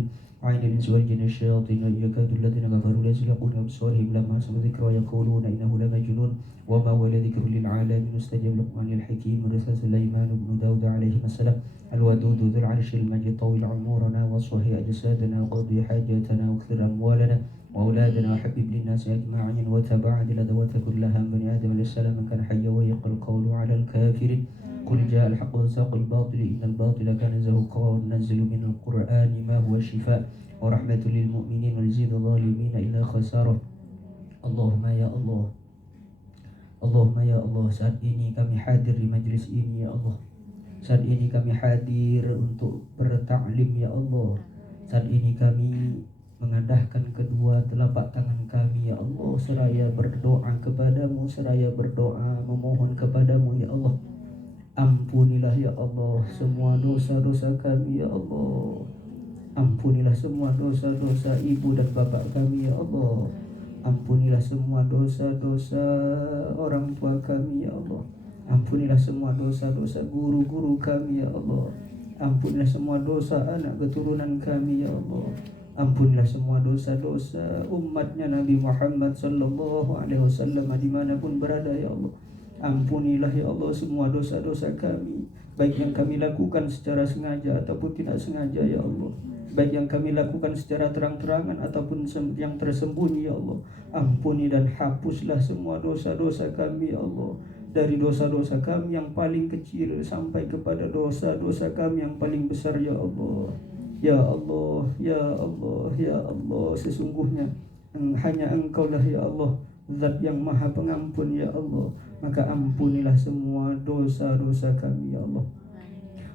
عين الإنس والجن الشياطين يكاد الذين كفروا ليزلقون أبصارهم لما سمعوا ذكر ويقولون إنه لمجنون وما هو لذكر للعالمين. استجاب لقمان الحكيم ورث سليمان بن داود عليه السلام الودود ذو العرش المجيد طويل عمورنا واصفه أجسادنا وقضي حاجاتنا واكثر أموالنا وأولادنا وحبب للناس أجمعين وتباعد الأدوات كلها من بني آدم عليه السلام من كان حيا ويقل القول على الكافرين. قل جاء الحق وزهق الباطل إن الباطل كان زهوقا وننزل من القرآن ما هو شفاء ورحمة للمؤمنين ويزيد الظالمين إلا خسارة. Allahumma ya Allah, Allahumma ya Allah, saat ini kami hadir di majlis ini ya Allah. Saat ini kami hadir untuk bertaklim ya Allah. Saat ini kami mengadahkan kedua telapak tangan kami ya Allah, seraya berdoa kepadamu, seraya berdoa memohon kepadamu ya Allah. Ampunilah ya Allah semua dosa-dosa kami ya Allah. Ampunilah semua dosa-dosa ibu dan bapak kami ya Allah. Ampunilah semua dosa-dosa orang tua kami ya Allah. Ampunilah semua dosa-dosa guru-guru kami ya Allah. Ampunilah semua dosa anak keturunan kami ya Allah. Ampunilah semua dosa-dosa umatnya Nabi Muhammad sallallahu alaihi wasallam dimanapun berada ya Allah. Ampunilah ya Allah semua dosa-dosa kami, baik yang kami lakukan secara sengaja ataupun tidak sengaja ya Allah. Baik yang kami lakukan secara terang-terangan ataupun yang tersembunyi ya Allah. Ampuni dan hapuslah semua dosa-dosa kami ya Allah. Dari dosa-dosa kami yang paling kecil sampai kepada dosa-dosa kami yang paling besar ya Allah. Ya Allah, ya Allah, ya Allah, sesungguhnya hanya Engkaulah ya Allah, Zat yang Maha Pengampun ya Allah. Maka ampunilah semua dosa-dosa kami ya Allah.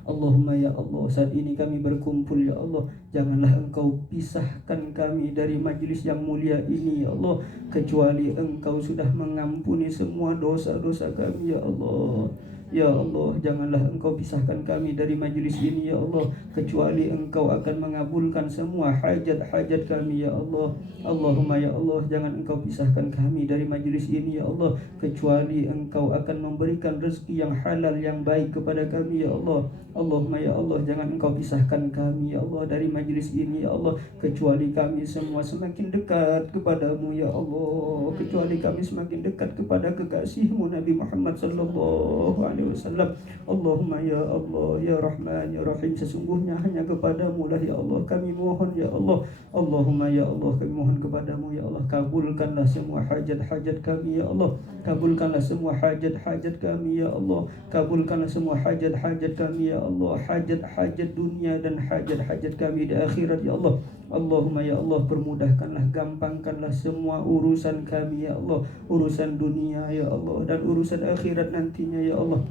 Allahumma ya Allah, saat ini kami berkumpul ya Allah, janganlah Engkau pisahkan kami dari majlis yang mulia ini ya Allah, kecuali Engkau sudah mengampuni semua dosa-dosa kami ya Allah. Ya Allah, janganlah Engkau pisahkan kami dari majlis ini ya Allah, kecuali Engkau akan mengabulkan semua hajat-hajat kami ya Allah. Allahumma ya Allah, jangan Engkau pisahkan kami dari majlis ini ya Allah, kecuali Engkau akan memberikan rezeki yang halal yang baik kepada kami ya Allah. Allahumma ya Allah, jangan Engkau pisahkan kami ya Allah dari majlis ini ya Allah, kecuali kami semua semakin dekat kepadamu ya Allah, kecuali kami semakin dekat kepada kekasihmu Nabi Muhammad sallallahu alaihi wasallam. Allahumma ya Allah, ya Rahman ya Rahim, sesungguhnya hanya kepadamu lah ya Allah kami mohon ya Allah. Allahumma ya Allah, kami mohon kepadamu ya Allah, kabulkanlah semua hajat-hajat kami ya Allah. Kabulkanlah semua hajat-hajat kami ya Allah. Kabulkanlah semua hajat-hajat kami ya Allah, hajat-hajat dunia dan hajat-hajat kami di akhirat ya Allah. Allahumma ya Allah, permudahkanlah, gampangkanlah semua urusan kami ya Allah, urusan dunia ya Allah dan urusan akhirat nantinya ya Allah.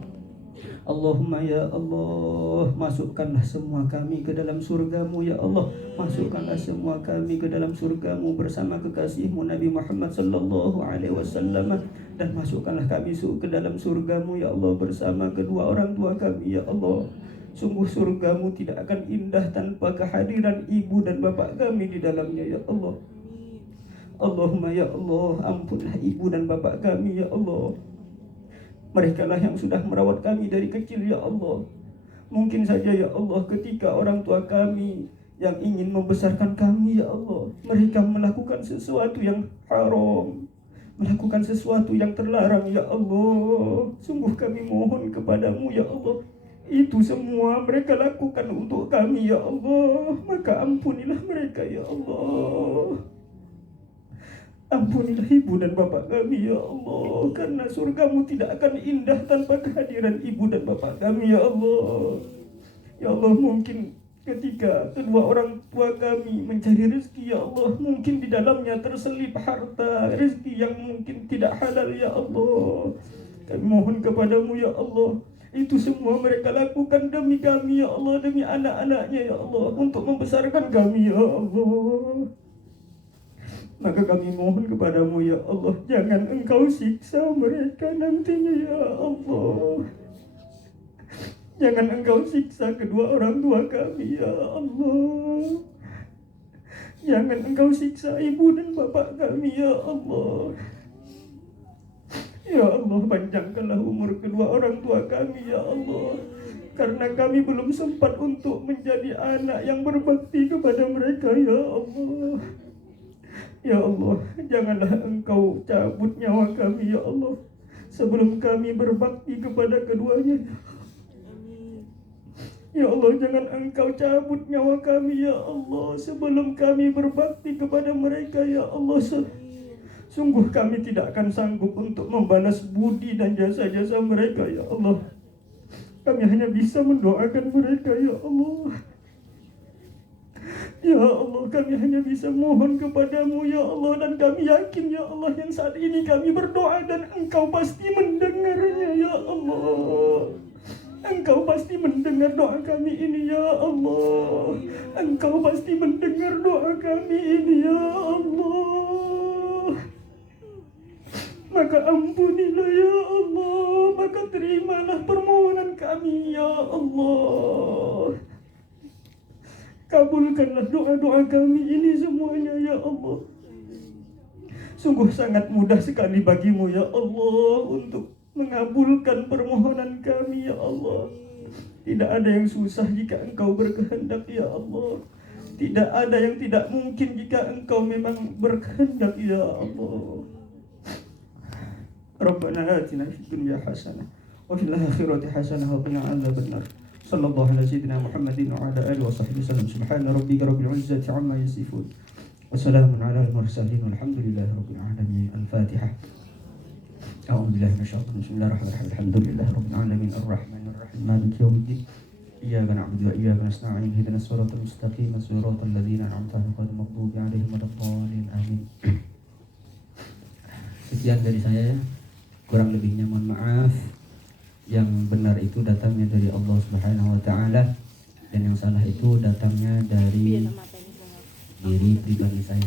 Allahumma ya Allah, masukkanlah semua kami ke dalam surgamu ya Allah. Masukkanlah semua kami ke dalam surgamu bersama kekasihmu Nabi Muhammad sallallahu alaihi wasallam. Dan masukkanlah kami ke dalam surgamu ya Allah bersama kedua orang tua kami ya Allah. Sungguh surgamu tidak akan indah tanpa kehadiran ibu dan bapak kami di dalamnya ya Allah. Allahumma ya Allah, ampunlah ibu dan bapak kami ya Allah. Mereka lah yang sudah merawat kami dari kecil ya Allah. Mungkin saja ya Allah ketika orang tua kami yang ingin membesarkan kami ya Allah, mereka melakukan sesuatu yang haram, melakukan sesuatu yang terlarang ya Allah. Sungguh kami mohon kepadamu ya Allah, itu semua mereka lakukan untuk kami ya Allah. Maka ampunilah mereka ya Allah. Ampunilah ibu dan bapak kami ya Allah, karena surgamu tidak akan indah tanpa kehadiran ibu dan bapak kami ya Allah. Ya Allah, mungkin ketika kedua orang tua kami mencari rezeki ya Allah, mungkin di dalamnya terselip harta rezeki yang mungkin tidak halal ya Allah. Kami mohon kepadamu ya Allah, itu semua mereka lakukan demi kami ya Allah, demi anak-anaknya ya Allah, untuk membesarkan kami ya Allah. Maka kami mohon kepadamu ya Allah, jangan Engkau siksa mereka nantinya ya Allah. Jangan Engkau siksa kedua orang tua kami ya Allah. Jangan Engkau siksa ibu dan bapak kami ya Allah. Ya Allah, panjangkanlah umur kedua orang tua kami ya Allah, karena kami belum sempat untuk menjadi anak yang berbakti kepada mereka ya Allah. Ya Allah, janganlah Engkau cabut nyawa kami ya Allah sebelum kami berbakti kepada keduanya. Ya Allah, jangan Engkau cabut nyawa kami ya Allah sebelum kami berbakti kepada mereka ya Allah. Sungguh kami tidak akan sanggup untuk membalas budi dan jasa-jasa mereka ya Allah. Kami hanya bisa mendoakan mereka, ya Allah. Ya Allah, kami hanya bisa mohon kepadamu, ya Allah. Dan kami yakin, ya Allah, yang saat ini kami berdoa dan Engkau pasti mendengarnya, ya Allah. Engkau pasti mendengar doa kami ini, ya Allah. Engkau pasti mendengar doa kami ini, ya Allah. Maka ampunilah, ya Allah. Maka terimalah permohonan kami, ya Allah. Kabulkanlah doa-doa kami ini semuanya, ya Allah. Sungguh sangat mudah sekali bagimu, ya Allah, untuk mengabulkan permohonan kami, ya Allah. Tidak ada yang susah jika Engkau berkehendak, ya Allah. Tidak ada yang tidak mungkin jika Engkau memang berkehendak, ya Allah. Rabbana atina fid dunya hasanah wa fil akhirati hasanah wa qina adzabannar. Sallallahu ala sayyidina Muhammadin wa ala alihi wa sahbihi wasallam. Subhana rabbika rabbil izzati amma yasifun. Wa salamun ala al-mursalin walhamdulillahi rabbil alamin. Al-Fatihah. A'udzu billahi minasyaitonir rajim. Bismillahirrahmanirrahim. Alhamdulillahi rabbil alamin arrahmanir rahim maliki yaumiddin. Iyyaka na'budu wa iyyaka nasta'in. Ihdinas siratal mustaqim, siratal ladzina an'amta 'alaihim ghairil maghdubi 'alaihim waladdallin. Amin. Sekian dari saya. Kurang lebihnya mohon maaf. Yang benar itu datangnya dari Allah Subhanahu wa taala dan yang salah itu datangnya dari diri pribadi saya.